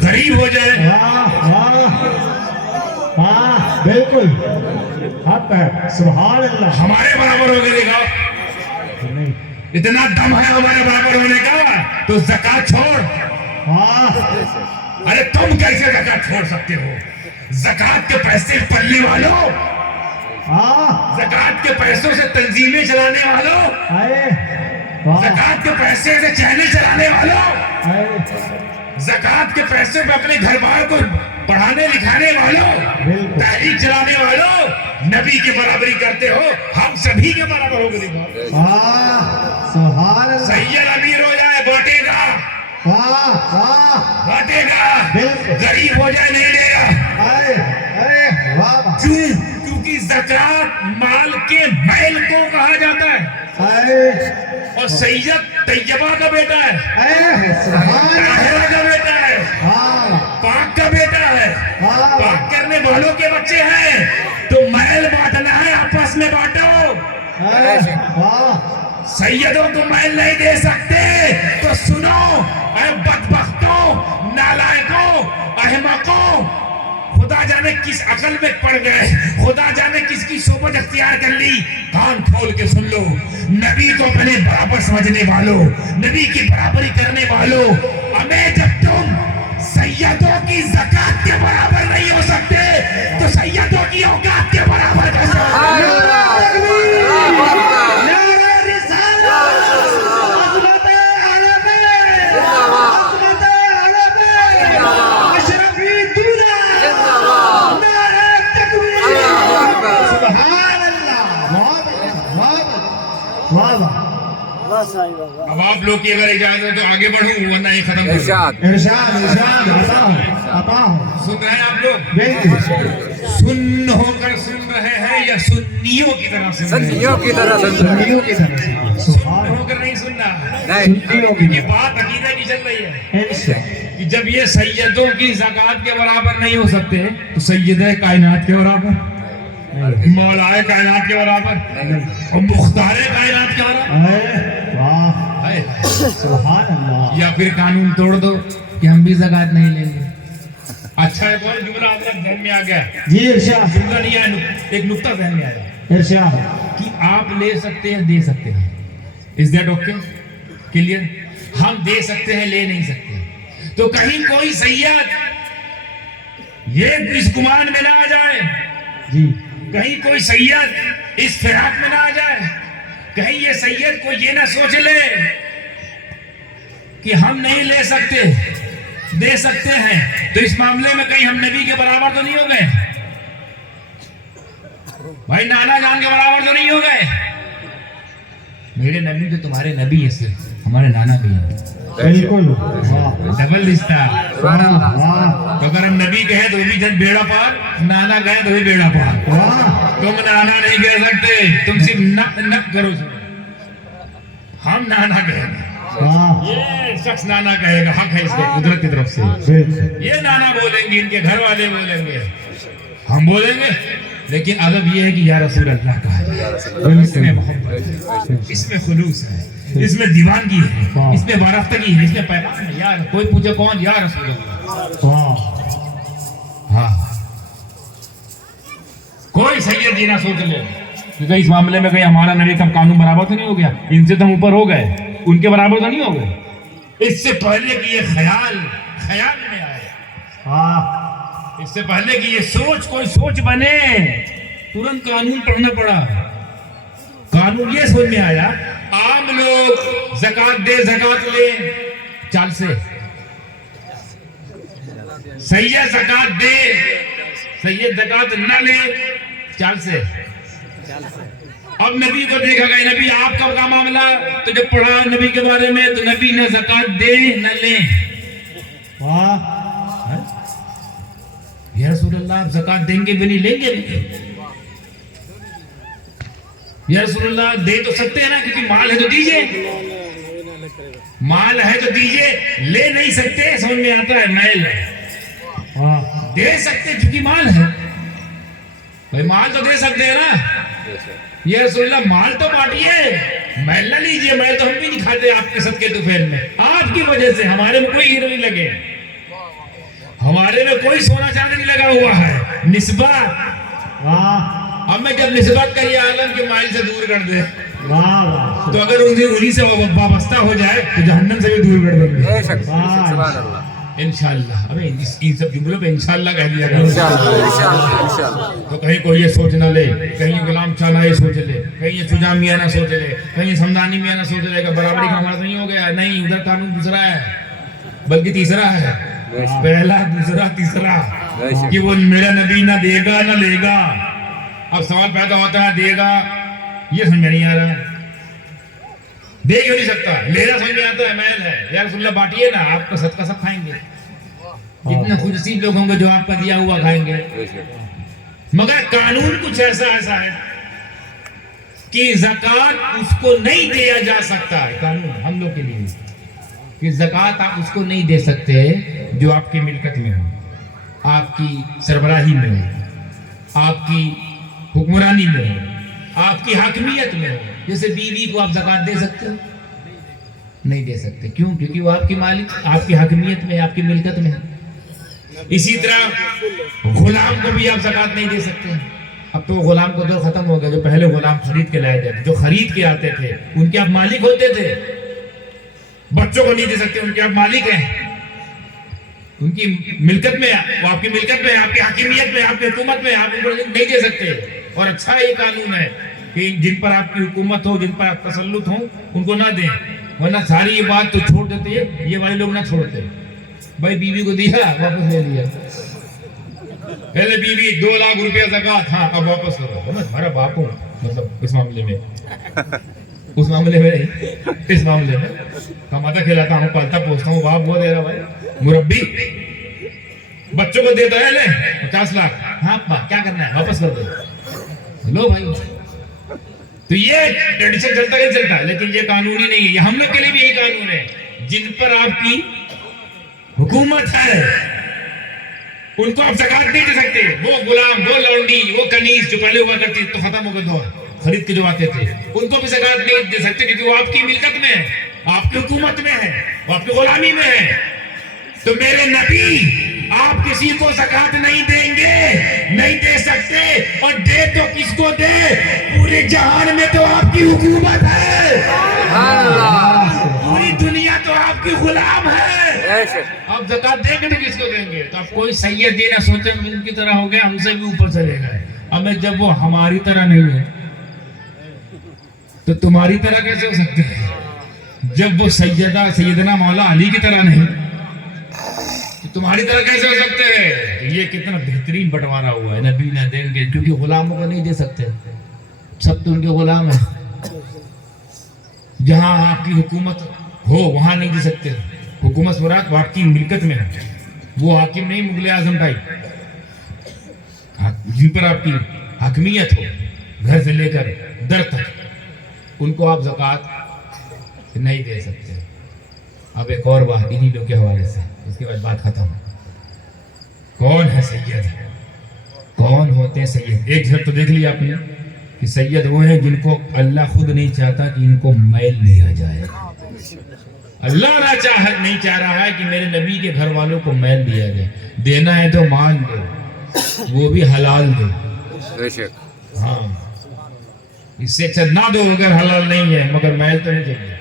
غریب ہو جائے واہ واہ واہ بالکل حق ہے سبحان اللہ ہمارے برابر ہو کے دکھاؤ، نہیں اتنا دم ہے ہمارے برابر ہونے کا تو زکوٰۃ چھوڑ۔ واہ ارے تم کیسے زکوٰۃ چھوڑ سکتے ہو؟ زکوٰۃ کے پیسے پلنے والوں، واہ زکوٰۃ کے پیسوں سے تنظیمیں چلانے والوں، آئے واہ زکوٰۃ کے پیسے سے چینل چلانے والوں، آئے زکوٰۃ کے پیسے پہ اپنے گھر بار کو پڑھانے لکھانے والوں، بالکل تحریک چلانے والوں، نبی کی برابری کرتے ہو، ہم سبھی کے برابر ہو کے دکھاؤ۔ واہ سبحان اللہ سید امیر ہو جائے، بوٹے واہ واہ وہ دے گا، بالکل غریب ہو جائے نہیں دے گا. ارے ارے واہ کیونکہ زکوٰۃ مال کے میل کو کہا جاتا ہے. ارے اور سید طیبہ کا بیٹا ہے، ارے سبحان طاہرہ کا بیٹا ہے، اللہ پاک کا بیٹا ہے، واہ پاک کرنے والوں کے بچے ہیں. تو میل بانٹنا ہے، آپس میں بانٹو. ارے واہ سیدوں کو میل نہیں دے سکتے تو سنو اے بدبختوں، نالائکوں، احمقوں، خدا جانے کس عقل میں پڑ گئے، خدا جانے کس کی صحبت اختیار کر لی. کان کھول کے سن لو، نبی کو اپنے برابر سمجھنے والوں، نبی کی برابری کرنے والوں، ہمیں جب تم سیدوں کی زکوٰۃ کے برابر نہیں ہو سکتے تو سیدوں کی اوقات کے برابر کیسے ہو؟ اب آپ لوگ کی اگر اجازت ہے تو آگے بڑھوں ورنہ یہ ختم کر دوں. ارشاد ارشاد ارشاد عطا سن رہے ہیں آپ لوگ؟ بالکل سن ہو کر سن رہے ہیں یا سنیوں کی طرح سن رہے ہیں؟ سنیوں کی طرح سن رہے ہیں. سنیوں کی طرف سے سن سبحان ہو کر نہیں سننا. نہیں سنیوں کی یہ بات عقیدہ کی چل رہی ہے انشاءاللہ کہ جب یہ سیدوں کی زکوٰۃ کے برابر نہیں ہو سکتے تو سیدہ کائنات کے برابر، مولائے کائنات کے برابر، اور مختار کائنات کے برابر. اے واہ ہائے. سبحان اللہ یا پھر قانون توڑ دو کہ ہم بھی زکوٰۃ نہیں لیں گے. اچھا ایک اور جملہ آپ کا ذہن میں آ گیا، جی ارشاد جملہ نہیں آیا، ایک نقطہ ذہن میں آیا ارشاد کہ آپ لے سکتے ہیں، دے سکتے ہیں. Is that okay? کلیئر؟ ہم دے سکتے ہیں، لے نہیں سکتے. تو کہیں کوئی سید یہ اس گمان میں نہ آ جائے، جی کہیں کوئی سید اس فراق میں نہ آ جائے، کہیں یہ سید کو یہ نہ سوچ لے کہ ہم نہیں لے سکتے، دے سکتے ہیں. تو اس معاملے میں کہیں ہم نبی کے برابر تو نہیں ہو گئے بھائی، نانا جان کے برابر تو نہیں ہو گئے. میرے نبی تو تمہارے نبی ہے، صرف ہمارے نانا بھی ہیں. بالکل واہ ڈبل رشتہ. واہ واہ تو اگر ہم نبی کہیں تو وہ بھی جب بیڑا پار، نانا کہیں تو بھی بیڑا پار. واہ تم نانا نہیں کہہ سکتے، تم صرف نق نق کرو. ہم نانا کہیں گے، واہ یہ شخص نانا کہے گا، حق ہے اس کے قدرت کی طرف سے. بالکل یہ نانا بولیں گے، ان کے گھر والے بولیں گے، ہم بولیں گے. لیکن ادب یہ ہے کہ یا رسول اللہ کہا جائے. اس میں محبت، اس میں خلوص ہے، اس میں دیوانگی ہے، اس میں وارفتگی ہے، اس میں پیغام ہے. یار کوئی پوچھے کون؟ یا رسول اللہ. واہ ہاں کوئی سید جی نہ سوچ لے کہ اس معاملے میں کہیں ہمارا نبی کا قانون برابر تو نہیں ہو گیا، ان سے تو ہم اوپر ہو گئے، ان کے برابر تو نہیں ہو گئے. اس سے پہلے کہ یہ خیال میں آئے، واہ اس سے پہلے کہ یہ سوچ کوئی سوچ بنے، ترنت قانون پڑھنا پڑا. قانون یہ سمجھ میں آیا، عام لوگ زکوٰۃ دے زکوٰۃ لے چال سے، سید زکوٰۃ دے سید زکوٰۃ نہ لے چال سے. اب نبی کو دیکھا گیا، نبی آپ کا کیا معاملہ؟ تو جب پڑھا نبی کے بارے میں تو نبی نے زکوٰۃ دے نہ لے. واہ یا رسول اللہ آپ زکوٰۃ دیں گے بھی نہیں لیں گے بھی؟ یا رسول اللہ دے تو سکتے ہیں نا، کیونکہ مال ہے تو دیجئے، مال ہے تو دیجئے. لے نہیں سکتے، سمجھ میں آتا ہے میل ہے. واہ دے سکتے کیونکہ مال ہے. بھائی مال تو دے سکتے ہیں نا. یا رسول اللہ مال تو بانٹیے، میل نہ لیجئے. میل تو ہم بھی نہیں کھاتے آپ کے صدقے طفیل میں. آپ کی وجہ سے ہمارے میں کوئی ہیرو نہیں لگے، ہمارے میں کوئی سونا چاندی نہیں لگا ہوا ہے. نسبت، واہ ہمیں جب نسبت کریے عالم کے مائل سے دور کر دے، واہ واہ تو اگر انہیں سے وابستہ ہو جائے تو جہنم سے بھی دور کر دیں گے بے شک سبحان اللہ. انشاءاللہ. ابے ان سب جملوں پہ انشاءاللہ کہہ دیا کرو. انشاءاللہ تو کہیں کوئی یہ سوچ نہ لے، کہیں غلام چالا یہ سوچ لے، کہیں یہ شجاع میاں نہ سوچ لے، کہیں سمدانی میاں نہ سوچ لے کہ برابری کا ہمارا نہیں ہو گیا. نہیں، ادھر قانون دوسرا ہے، بلکہ تیسرا ہے. پہلا، دوسرا، تیسرا، کہ وہ میرا نبی نہ دے گا نہ لے گا. اب سوال پیدا ہوتا ہے دے گا، یہ سمجھ میں نہیں آ رہا ہے. دے کیوں نہیں سکتا؟ لینا سمجھ میں آتا ہے محل ہے، یا رسول اللہ بانٹیے نا، آپ کا صدقہ سب کھائیں گے، اتنے خوش نصیب لوگ ہوں گے جو آپ کا دیا ہوا کھائیں گے۔ بے شک مگر قانون کچھ ایسا ہے کہ زکوٰۃ اس کو نہیں دیا جا سکتا ہے، قانون ہم لوگ کے لیے کہ زکوٰۃ آپ اس کو نہیں دے سکتے جو آپ کی ملکت میں ہو، آپ کی سربراہی میں ہو، آپ کی حکمرانی میں ہو، آپ کی حاکمیت میں ہو۔ جیسے بیوی کو آپ زکوٰۃ دے سکتے ہو؟ نہیں دے سکتے، کیوں؟ کیونکہ وہ آپ کی مالک، آپ کی حاکمیت میں، آپ کی ملکت میں ہے۔ اسی طرح غلام کو بھی آپ زکوٰۃ نہیں دے سکتے۔ اب تو غلام کو دور ختم ہو گیا، جو پہلے غلام خرید کے لائے جاتے، جو خرید کے آتے تھے ان کے آپ مالک ہوتے تھے۔ بچوں کو نہیں دے سکتے، ان کے آپ مالک ہیں، ان کی ملکت میں، وہ آپ کی ملکت میں، آپ کی حاکمیت میں، آپ کی حکومت میں، آپ ان کو نہیں دے سکتے۔ اور اچھا یہ قانون ہے کہ جن پر آپ کی حکومت ہو، جن پر آپ تسلط ہو، ان کو نہ دیں، ورنہ ساری یہ بات تو چھوڑ دیتے ہیں، یہ والے لوگ نہ چھوڑتے۔ بھائی بیوی کو دیا، واپس لے لیا، پہلے بیوی 2 لاکھ روپیہ زکوٰۃ، ہاں اب واپس کرو، میں تمہارا باپ ہوں، مطلب اس معاملے میں، اس معاملے میں نہیں، اس معاملے میں کماتا کھلاتا ہوں، پالتا پوچھتا ہوں، باپ وہ دے رہا بھائی، مربی بچوں کو دیتا ہے، لے 50 لاکھ، ہاں کیا کرنا ہے، واپس کر دو، لو بھائی۔ تو یہ ٹریڈیشن چلتا ہے چلتا ہے، لیکن یہ قانونی نہیں ہے۔ یہ ہم لوگ کے لیے بھی یہی قانون ہے، جن پر آپ کی حکومت ہے ان کو آپ زکوٰۃ نہیں دے سکتے۔ وہ غلام، وہ لونڈی، وہ کنیز جو پہلے ہوا کرتی تو ختم ہو گئے دور، خرید کے جو آتے تھے، ان کو بھی زکوٰۃ نہیں دے سکتے، کیونکہ وہ آپ کی ملکت میں ہے، آپ کی حکومت میں ہے، وہ آپ کی غلامی میں ہے۔ تو میرے نبی آپ کسی کو زکوٰۃ نہیں دیں گے، نہیں دے سکتے، اور دے تو کس کو دے؟ پورے جہان میں تو آپ کی حکومت ہے، سبحان اللہ، پوری دنیا تو آپ کی غلام ہے، بے شک آپ زکوٰۃ دیں گے تو کس کو دیں گے؟ تو آپ کوئی سید یہ نہ سوچے ان کی طرح ہو گیا، ہم سے بھی اوپر چلے گئے۔ ہمیں جب وہ ہماری طرح نہیں ہوئے تو تمہاری طرح کیسے ہو سکتے ہیں؟ جب وہ سیدنا مولا علی کی طرح نہیں تو تمہاری طرح کیسے ہو سکتے ہیں؟ یہ کتنا بہترین بٹوارا ہوا ہے، نبی نہ دیں گے، کیونکہ غلاموں کو نہیں دے سکتے، سب تو ان کے غلام ہیں۔ جہاں آپ کی حکومت ہو وہاں نہیں دے سکتے، حکومت مراد وہ آپ کی ملکت میں ہے، وہ حاکم نہیں مغل اعظم ٹائپ، جن پر آپ کی حاکمیت ہو گھر سے لے کر در تک، ان کو آپ زکوٰۃ نہیں دے سکتے۔ اب ایک اور بات انہی لوگ کے حوالے سے، اس کے بعد بات ختم۔ کون ہے سید؟ کون ہوتے ہیں سید؟ ایک جھلک تو دیکھ لیا آپ نے کہ سید وہ ہیں جن کو اللہ خود نہیں چاہتا کہ ان کو میل دیا جائے۔ اللہ نہیں چاہ رہا ہے کہ میرے نبی کے گھر والوں کو میل دیا جائے، دینا ہے تو مال دو، وہ بھی حلال دو، بے شک ہاں اس سے اچھا نہ دو اگر حلال نہیں ہے، مگر میل تو نہیں چاہیے۔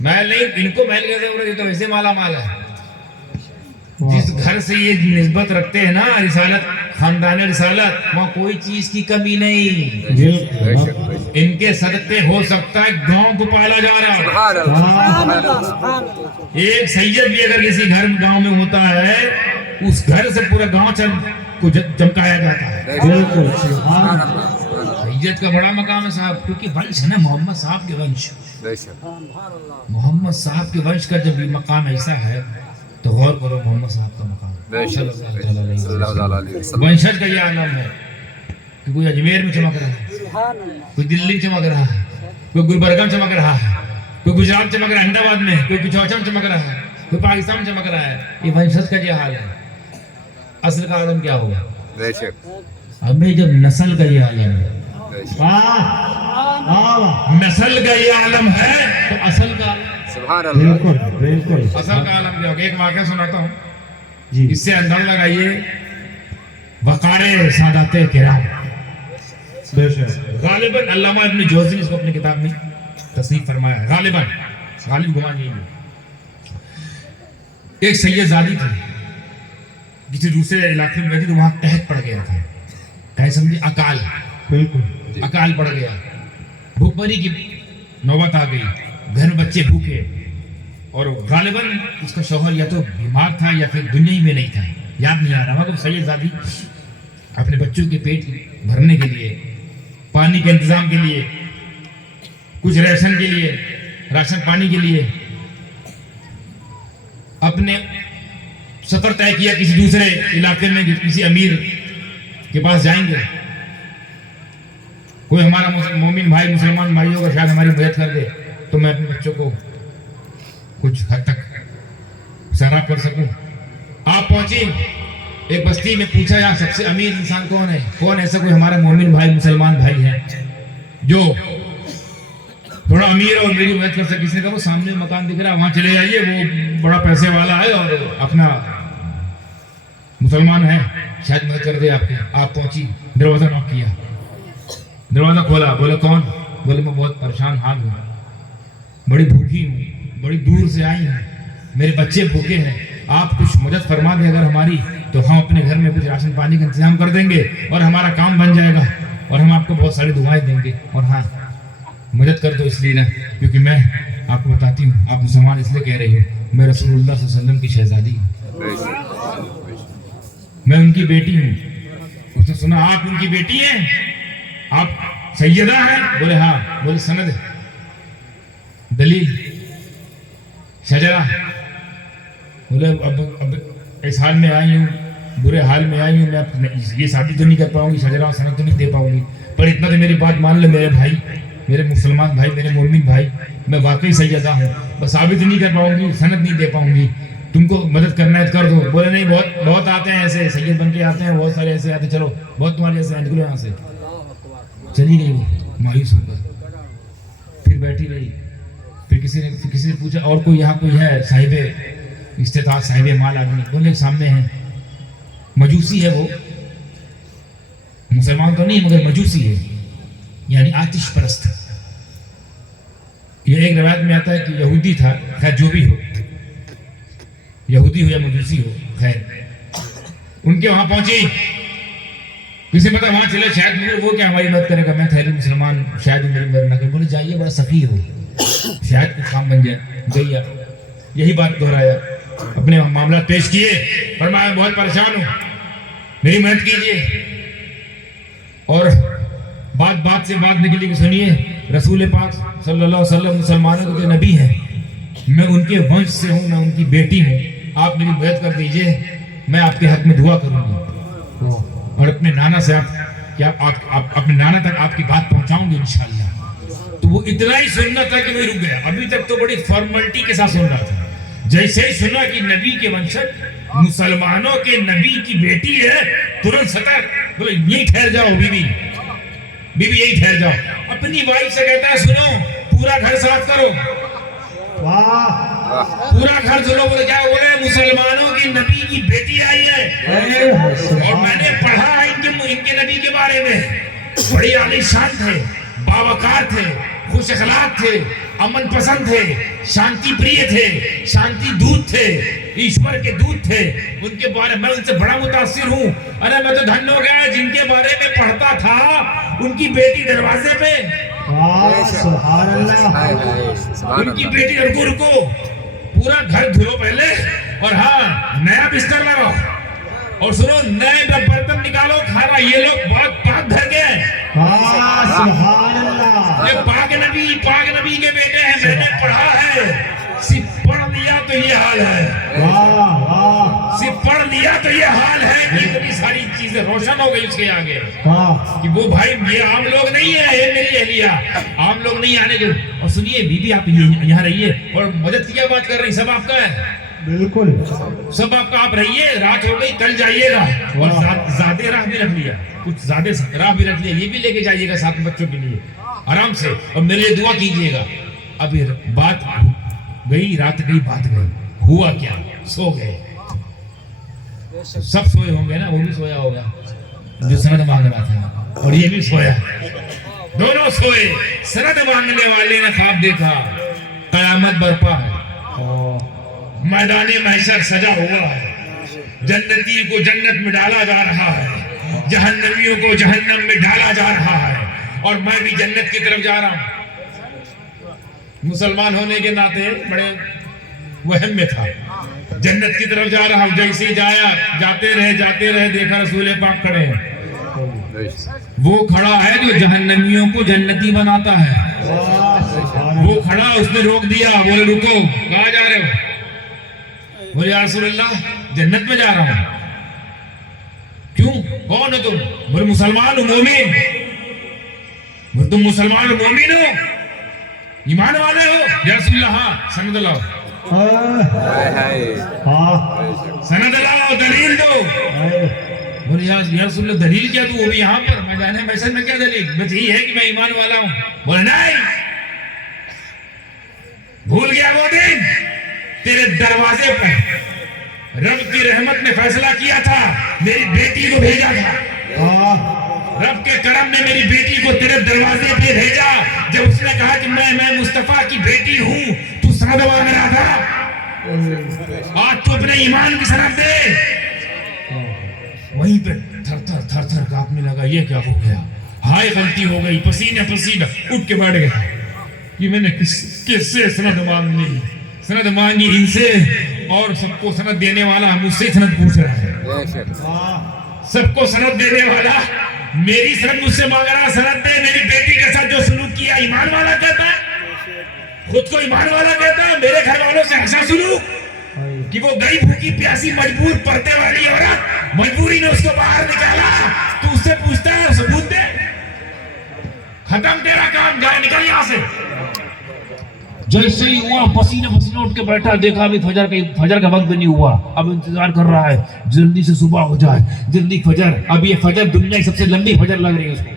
میل نہیں، ان کو میل کیسے ہو رہا ہے؟ تو ویسے مالا مال ہے۔ جس گھر سے یہ نسبت رکھتے ہیں نا رسالت، خاندان رسالت، وہاں کوئی چیز کی کمی نہیں، بے شک بے شک ان کے صدقے ہو سکتا ہے گاؤں کو پالا جا رہا ہے۔ سبحان اللہ، سبحان اللہ، ایک سید بھی اگر کسی گھر گاؤں میں ہوتا ہے، اس گھر سے پورا گاؤں کو چمکایا جاتا ہے۔ بے شک، سبحان اللہ، سبحان اللہ، سید کا بڑا مقام ہے صاحب، کیونکہ ونش ہے نا محمد صاحب کے ونش، بے شک محمد صاحب کے ونش کا جب یہ مقام ایسا ہے تو غور کرو محمد صاحب کا مقام بے شک، صلی اللہ علیہ صلی اللہ علیہ وسلم، ونشج کا یہ عالم ہے کہ کوئی اجمیر میں چمک رہا ہے، کوئی دلی میں چمک رہا ہے، کوئی گلبرگہ میں چمک رہا ہے، کوئی گجرات چمک رہا ہے، احمد آباد میں، کوئی کچوچا میں چمک رہا ہے، کوئی پاکستان میں چمک رہا ہے۔ یہ ونشج کا یہ حال ہے۔ اصل کا عالم کیا ہوگا؟ بے شک ہمیں جب نسل کا یہ عالم ہے، بے شک، نسل کا یہ عالم ہے تو اصل کا سبحان اللہ، بالکل اصل کا عالم کیا ہوگا؟ ایک واقعہ سناتا ہوں، جی، اس سے اندازہ لگائیے وقار سادات کرام۔ بے شک، غالباً علامہ ابن جوزی نے اس کو اپنی کتاب میں تصنیف فرمایا ہے، غالباً غالب گمان یہی ہے۔ ایک سید زادی تھی، کسی دوسرے علاقے میں گئی تو وہاں قحط پڑ گیا تھا، قحط سمجھے اکال، بالکل اکال پڑ گیا، بھوک مری کی نوبت آ گئی، گھر میں بچے بھوکے، اور غالباً اس کا شوہر یا تو بیمار تھا یا پھر دنیا ہی میں نہیں تھا، یاد نہیں آ رہا، مگر سید زادی اپنے بچوں کے پیٹ بھرنے کے لیے، پانی کے انتظام کے لیے کچھ راشن پانی کے لیے اپنے سفر طے کیا کسی دوسرے علاقے میں کسی امیر کے پاس جائیں گے. کوئی ہمارا مومن بھائی مسلمان بھائیوں کا شاید ہماری مدد کر دے تو میں اپنے بچوں کو کچھ حد تک سیراب کر سکوں. آپ پہنچے ایک بستی میں, پوچھا یہاں سب سے امیر انسان کون ہے, کون ایسا کوئی ہمارا مومن بھائی مسلمان بھائی ہے جو تھوڑا امیر اور میری مدد کر سکے. کسی نے کہا وہ سامنے مکان دکھ رہا ہے وہاں چلے جائیے, وہ بڑا پیسے والا ہے اور اپنا مسلمان ہے, شاید مدد کر دے آپ کے. آپ پہنچی, دروازہ نوک کیا, دروازہ کھولا, بولے کون؟ بولے میں بہت پریشان حال ہوں, بڑی بھوکی ہوں, بڑی دور سے آئی ہوں, میرے بچے بھوکے ہیں, آپ کچھ مدد فرما دیں اگر ہماری تو ہم اپنے گھر میں کچھ راشن پانی کا انتظام کر دیں گے اور ہمارا کام بن جائے گا اور ہم آپ کو بہت ساری دعائیں دیں گے. اور ہاں مدد کر دو اس لیے نا کیونکہ میں آپ کو بتاتی ہوں, آپ مسلمان اس لیے کہہ رہی ہوں, میں رسول اللہ صلی اللہ علیہ وسلم کی شہزادی ہوں, میں ان کی بیٹی ہوں. اس نے سنا آپ ان کی بیٹی ہیں, آپ سیدہ ہیں؟ بولے ہاں. بولے سند, دلیل, شجرہ. بولے اب اس حال میں آئی ہوں, برے حال میں آئی ہوں, میں یہ شادی تو نہیں کر پاؤں گی, شجرہ و سند تو نہیں دے پاؤں گی, پر اتنا تو میری بات مان لے میرے بھائی, میرے مسلمان بھائی, میرے مومن بھائی, میں واقعی سیدہ ہوں, بس ثابت نہیں کر پاؤں گی, سند نہیں دے پاؤں گی, تم کو مدد کرنا ہے کر دو. بولے نہیں, بہت آتے ہیں ایسے سید بن کے آتے ہیں, بہت سارے ایسے آتے, چلو بہت تمہارے ایسے ہیں, نکلو یہاں سے. چلی گئی وہ مایوس ہو کر, پھر بیٹھی رہی. پھر کسی نے پوچھا اور کوئی یہاں کوئی ہے صاحب استطاعت, صاحب مال آدمی؟ بولے سامنے ہے, مجوسی ہے, وہ مسلمان تو نہیں مگر مجوسی ہے, یعنی آتش پرست. یہ ایک روایت میں آتا ہے کہ یہودی تھا, خیر جو بھی ہو, یہودی ہو یا مجوسی ہو, خیر ان کے وہاں پہنچی. کسی نے پتا وہاں چلے, شاید وہ کیا ہماری مدد کرے گا, میں ٹھہرے مسلمان, شاید میری مدد نہ کرے. بولے جائیے, بڑا سفیر ہو, شاید کچھ کام بن جائے. گئی, یہی بات دہرایا, اپنے معاملات پیش کیے, فرمایا بہت پریشان ہوں, میری مدد کیجیے. اور بات سے بات نکلی کہ سنیے, رسول پاک صلی اللہ علیہ وسلم مسلمانوں کے نبی ہیں, میں ان کے ونش سے ہوں, میں ان کی بیٹی ہوں, آپ میری مدد کر دیجئے, میں آپ کے حق میں دعا کروں گی اور اپنے نانا سے آپ اپنے نانا تک آپ کی بات پہنچاؤں گی انشاءاللہ. تو وہ اتنا ہی سننا تھا کہ میں رک گیا. ابھی تک تو بڑی فارملٹی کے ساتھ سن رہا تھا. جیسے ہی سنا کہ نبی کے ونشج مسلمانوں کے نبی کی بیٹی ہے, ترنت سطر, بولے یہی ٹھہر جاؤ بیوی, یہی ٹھہر جاؤ. اپنی وائف سے کہتا ہے سنو, پورا گھر صاف کرو, پورا گھر دھلو. بولے کیا؟ بولے مسلمانوں کی نبی کی بیٹی آئی ہے اور میں نے پڑھا ان کے نبی کے بارے میں, بڑی عالی شان تھے, باوقار تھے, خوش اخلاق تھے, امن پسند تھے, شانتی پریہ تھے, شانتی دودھ تھے, ایشور کے دودھ تھے. ان کے بارے میں ان سے بڑا متاثر ہوں. ارے میں تو دھن ہو گیا جن کے بارے میں پڑھتا تھا, ان کی بیٹی دروازے پہ, سبحان اللہ, ان کی بیٹی. رکو, پورا گھر دھلو پہلے, اور ہاں نیا بستر لگاؤ, اور سنو نئے برتن نکالو, کھانا. یہ لوگ بہت پاک گھر کے ہیں, سبحان اللہ, یہ پاک نبی کے بیٹے ہیں. میں نے پڑھا ہے, صرف پڑھ لیا تو یہ حال ہے, صرف پڑھ لیا تو یہ حال ہے کہ اتنی ساری چیزیں روشن ہو گئی اس کے آگے کہ وہ بھائی یہ عام لوگ نہیں ہے, یہ میری اہلیہ, عام لوگ نہیں آنے کے. اور سنیے بی بی, آپ یہاں رہیے, اور مدد کی کیا بات کر رہی, سب آپ کا ہے, بالکل سب آپ کا. آپ رہیے, رات ہو گئی, کل جائیے گا, اور زیادہ راہ بھی رکھ لیا, کچھ زیادہ راہ بھی رکھ لیا, یہ بھی لے کے جائیے گا ساتھ بچوں کے لیے آرام سے, اور میرے لیے دعا کیجیے گا. اب بات گئی, رات گئی, بات گئی, ہوا کیا؟ سو گئے. سب سوئے ہوں گے نا, وہ بھی سویا ہوگا جو سند مانگ رہا تھا, اور یہ بھی سویا, دونوں سوئے. سند مانگنے والے نے خواب دیکھا, قیامت برپا ہے, میدان محشر سجا ہوا ہے, جنتی کو جنت میں ڈالا جا رہا ہے, جہنمیوں کو جہنم میں ڈالا جا رہا ہے, اور میں بھی جنت کی طرف جا رہا ہوں. مسلمان ہونے کے ناطے بڑے وہم میں تھا, جنت کی طرف جا رہا ہوں. جیسے جاتے رہے, دیکھا رسول پاک کھڑے ہیں. وہ کھڑا ہے جو جہنمیوں کو جنتی بناتا ہے. وہ کھڑا اس نے روک دیا, بولے رکو کہاں جا رہے ہو؟ بولے یا رسول اللہ جنت میں جا رہا ہوں. کیوں کون ہو تم؟ بولے مسلمان ہو مومن. بولے تم مسلمان ہو مومن ہو ایمان والے ہو؟ یا رسول اللہ ہاں. سند لاؤ سند لاؤ دلیل دو. بولے یا رسول اللہ دلیل کیا تو وہ بھی یہاں پر میدان محشر میں کیا دلیل؟ بس یہی ہے کہ میں ایمان والا ہوں. بولے نہیں بھول گیا وہ دن تیرے دروازے پر رب کی رحمت نے فیصلہ کیا تھا میری بیٹی کو بھیجا تھا. رب کے کرم نے میری بیٹی کو تیرے دروازے پہ بھیجا. جب اس نے کہا کہ میں مصطفیٰ کی بیٹی ہوں تو سند مانگ رہا تھا, آج تو اپنے ایمان کی سند دے. وہیں پہ تھر تھر کانپنے لگا. یہ کیا ہو گیا؟ ہائے غلطی ہو گئی. پسینہ اٹھ کے بیٹھ گیا کہ میں نے کس سے سند مانگی. سند مانگی ان سے, اور سب کو سند دینے والا مجھ سے سند پوچھ رہا ہے. سب کو سند دینے والا میری سند مجھ سے مانگ رہا. سند دے. میری بیٹی کے ساتھ جو سلوک کیا ایمان والا کہتا ہے, خود کو ایمان والا کہتا ہے. میرے گھر والوں سے ایسا سلوک کہ وہ گئی بھوکی پیاسی مجبور پڑھتے والی عورت, مجبوری نے اس کو باہر نکالا. تو اس سے پوچھتا ہے ثبوت دے. ختم تیرا کام, جائے نکل یہاں سے. جیسے ہی ہوا پسینہ اٹھ کے بیٹھا, دیکھا ابھی فجر کا وقت بھی نہیں ہوا. اب انتظار کر رہا ہے جلدی سے صبح ہو جائے, جلدی فجر. اب یہ فجر دنیا کی سب سے لمبی فجر لگ رہی ہے اس کو,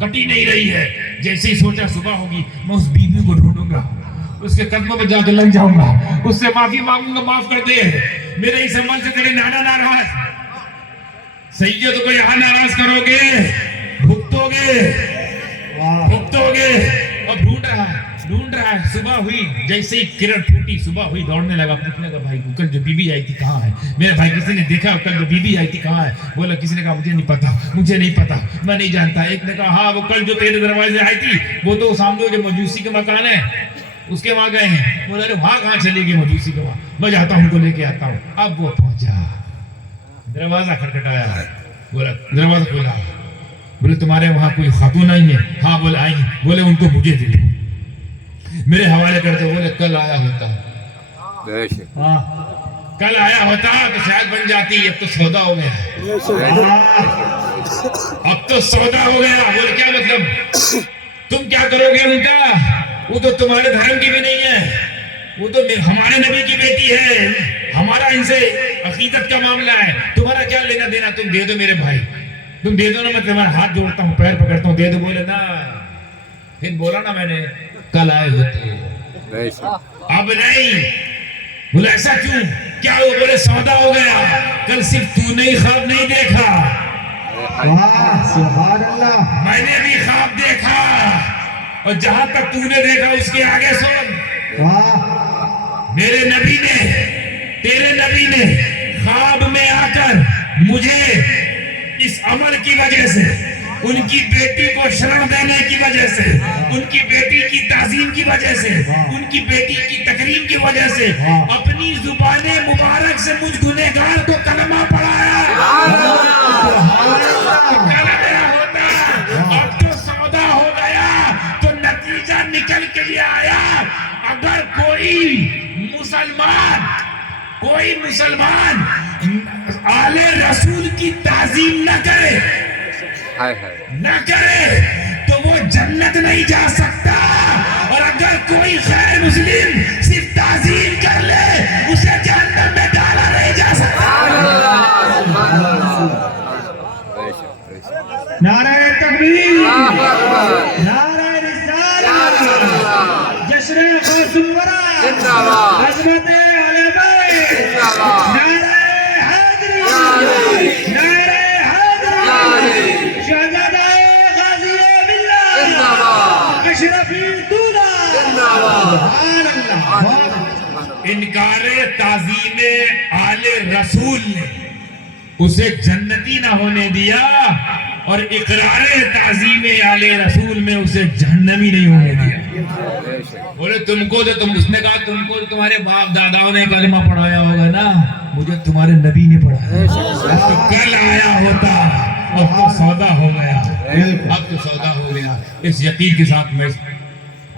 کٹی نہیں رہی ہے. جیسے ہی سوچا صبح ہوگی میں اس بیوی کو ڈھونڈوں گا, اس کے قدموں پہ جا کے لگ جاؤں گا, اس سے معافی مانگوں گا, معاف کر دے. میرے اس عمل سے تیرے نانا ناراض, سید کو یہاں ناراض کرو گے, بھگتو گے. اور ڈھونڈ رہا ہے. صبح ہوئی, جیسے ہی کرن پھوٹی صبح ہوئی, دوڑنے لگا. پوچھنے کا بھائی کل جو بی بی آئی تھی کہاں ہے؟ میرے بھائی کسی نے دیکھا کل جو بی بی آئی تھی کہاں ہے؟ بولا کسی نے کہا مجھے نہیں پتا, میں نہیں جانتا. ایک نے کہا ہاں وہ کل جو تیرے دروازے آئی تھی وہ تو سامنے جو مجوسی کے مکان ہے اس کے وہاں گئے ہیں. بولا ارے وہاں کہاں چلے گی مجوسی کے وہاں, میں جاتا ہوں کو لے کے آتا ہوں. اب وہ پہنچا, دروازہ کھٹکھٹایا, بولا دروازہ کھولا. بولے تمہارے وہاں کوئی خاتون آئی ہے؟ ہاں بولے آئی ہیں. بولے ان کو مجھے دے میرے حوالے کر دو. بولے کل آیا ہوتا تو شاید بن جاتی. اب تو سودا ہو گیا. بولے کیا مطلب؟ تم کیا کرو گے ان کا؟ وہ تو تمہارے دھرم کی بھی نہیں ہے, وہ تو ہمارے نبی کی بیٹی ہے. ہمارا ان سے عقیدت کا معاملہ ہے, تمہارا کیا لینا دینا؟ تم دے دو میرے بھائی, تم دے دو نا, میں تمہارا ہاتھ جوڑتا ہوں, پیر پکڑتا ہوں, دے دو. بولے نا, پھر بولا نا میں نے کل آئے ہوتے, اب نہیں. بولے ایسا کیوں, کیا ہو؟ بولے سودا ہو گیا. کل صرف تو نے خواب نہیں دیکھا, سبحان اللہ, میں نے بھی خواب دیکھا, اور جہاں تک تو نے دیکھا اس کے آگے سن. میرے نبی نے, تیرے نبی نے خواب میں آ کر مجھے اس عمل کی وجہ سے, ان کی بیٹی کو شرم دینے کی وجہ سے, ان کی بیٹی کی تعظیم کی وجہ سے, ان کی بیٹی کی تکریم کی وجہ سے اپنی زبان مبارک سے مجھ گنہگار کو کلمہ پڑھایا. کلمہ ہوتا, اب تو سودا ہو گیا. تو نتیجہ نکل کے یہ آیا, اگر کوئی مسلمان آل رسول کی تعظیم نہ کرے تو وہ جنت نہیں جا سکتا. اور اگر کوئی غیر مسلم صرف تعظیم کر لے اسے جہنم میں ڈالا نہیں جا سکتا. نعرہ تکبیر, نعرہ رسالت, جشن قاسم ورا, عظمت اہل بیت, نعرہ حیدری, نعرہ حیدری, شہزادہ غازی باللہ, اشرفی الدولہ. سبحان اللہ. انکار تعظیم آل رسول نے اسے جنتی نہ ہونے دیا, اور اقرار تعظیم آل رسول میں اسے جہنمی نہیں ہونے دیا. بولے تم کو تو اس نے کہا تم کو تمہارے باپ داداؤں نے کلمہ پڑھایا ہوگا نا, مجھے تمہارے نبی نے پڑھایا. تو کل آیا ہوتا, اب تو سودا ہو گیا, اب تو سودا ہو گیا. اس یقین کے ساتھ میں